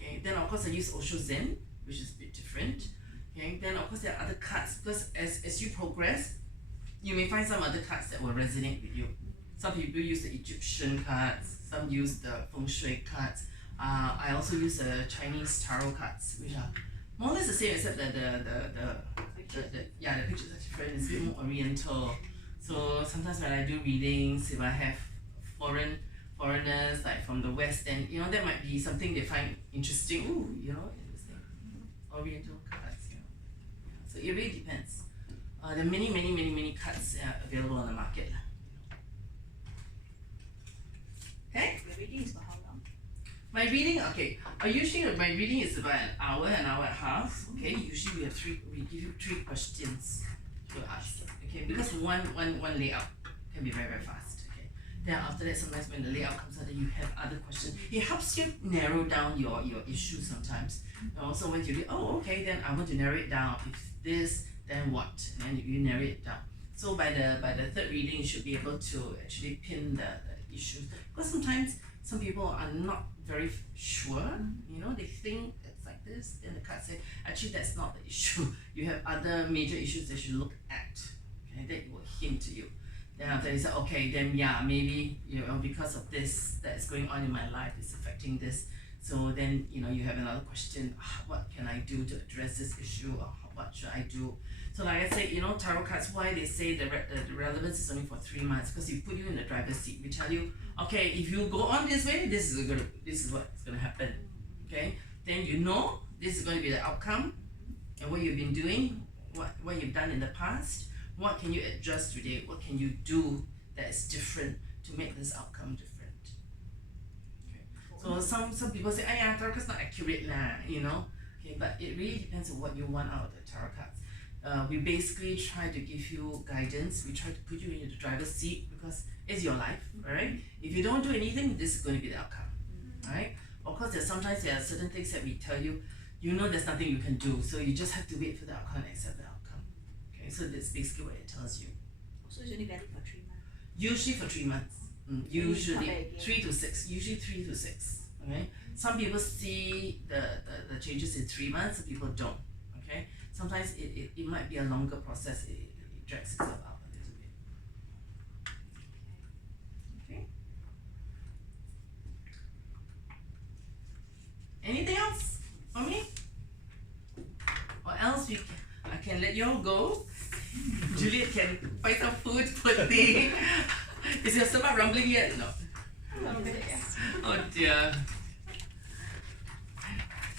Okay, then of course I use Osho Zen, which is a bit different. Okay, then of course there are other cards because as you progress, you may find some other cards that will resonate with you. Some people use the Egyptian cards, some use the Feng Shui cards. I also use the Chinese tarot cards, which are more or less the same except that the pictures are different. It's a bit more oriental. So sometimes when I do readings, if I have foreigners like from the West, then that might be something they find interesting. Ooh, interesting. Oriental cards, So it really depends. There are many cards available on the market. Okay? Your reading is for how long? My reading, okay. Usually my reading is about an hour and a half. Okay. Usually we give you 3 questions to ask. Okay, because one layout can be very fast. Okay. Then after that, sometimes when the layout comes out, then you have other questions. It helps you narrow down your issue sometimes. And also when you read, okay, then I want to narrow it down. If this, then what? And then you narrow it down. So by the 3rd reading, you should be able to actually pin the issues. Because sometimes some people are not very sure. They think it's like this. Then the card says, actually that's not the issue. You have other major issues that you should look at. Okay, that will hint to you. Then after you say, okay, then maybe because of this that is going on in my life, it's affecting this. So then you have another question. What can I do to address this issue, or what should I do? So like I said, tarot cards, why they say the relevance is only for 3 months, because we put you in the driver's seat. We tell you, okay, if you go on this way, this is what's gonna happen. Okay, then this is going to be the outcome, and what you've been doing, what you've done in the past. What can you adjust today? What can you do that is different to make this outcome different? Okay. So some people say, tarot card's not accurate lah, Okay, but it really depends on what you want out of the tarot cards. We basically try to give you guidance. We try to put you in the driver's seat because it's your life, alright? If you don't do anything, this is going to be the outcome, alright? Of course, sometimes there are certain things that we tell you, there's nothing you can do, so you just have to wait for the outcome and accept the outcome. Okay, so that's basically what it tells you. So it's only valid for 3 months? Usually for 3 months. Usually 3 to 6. Usually 3 to 6. Okay. Some people see the changes in 3 months, some people don't. Okay. Sometimes it might be a longer process. It drags itself out a little bit. Okay. Anything else for me? Or else I can let you all go. Juliet can find some food, poor thing. Is your stomach rumbling yet? No. A little bit, yeah. Oh dear.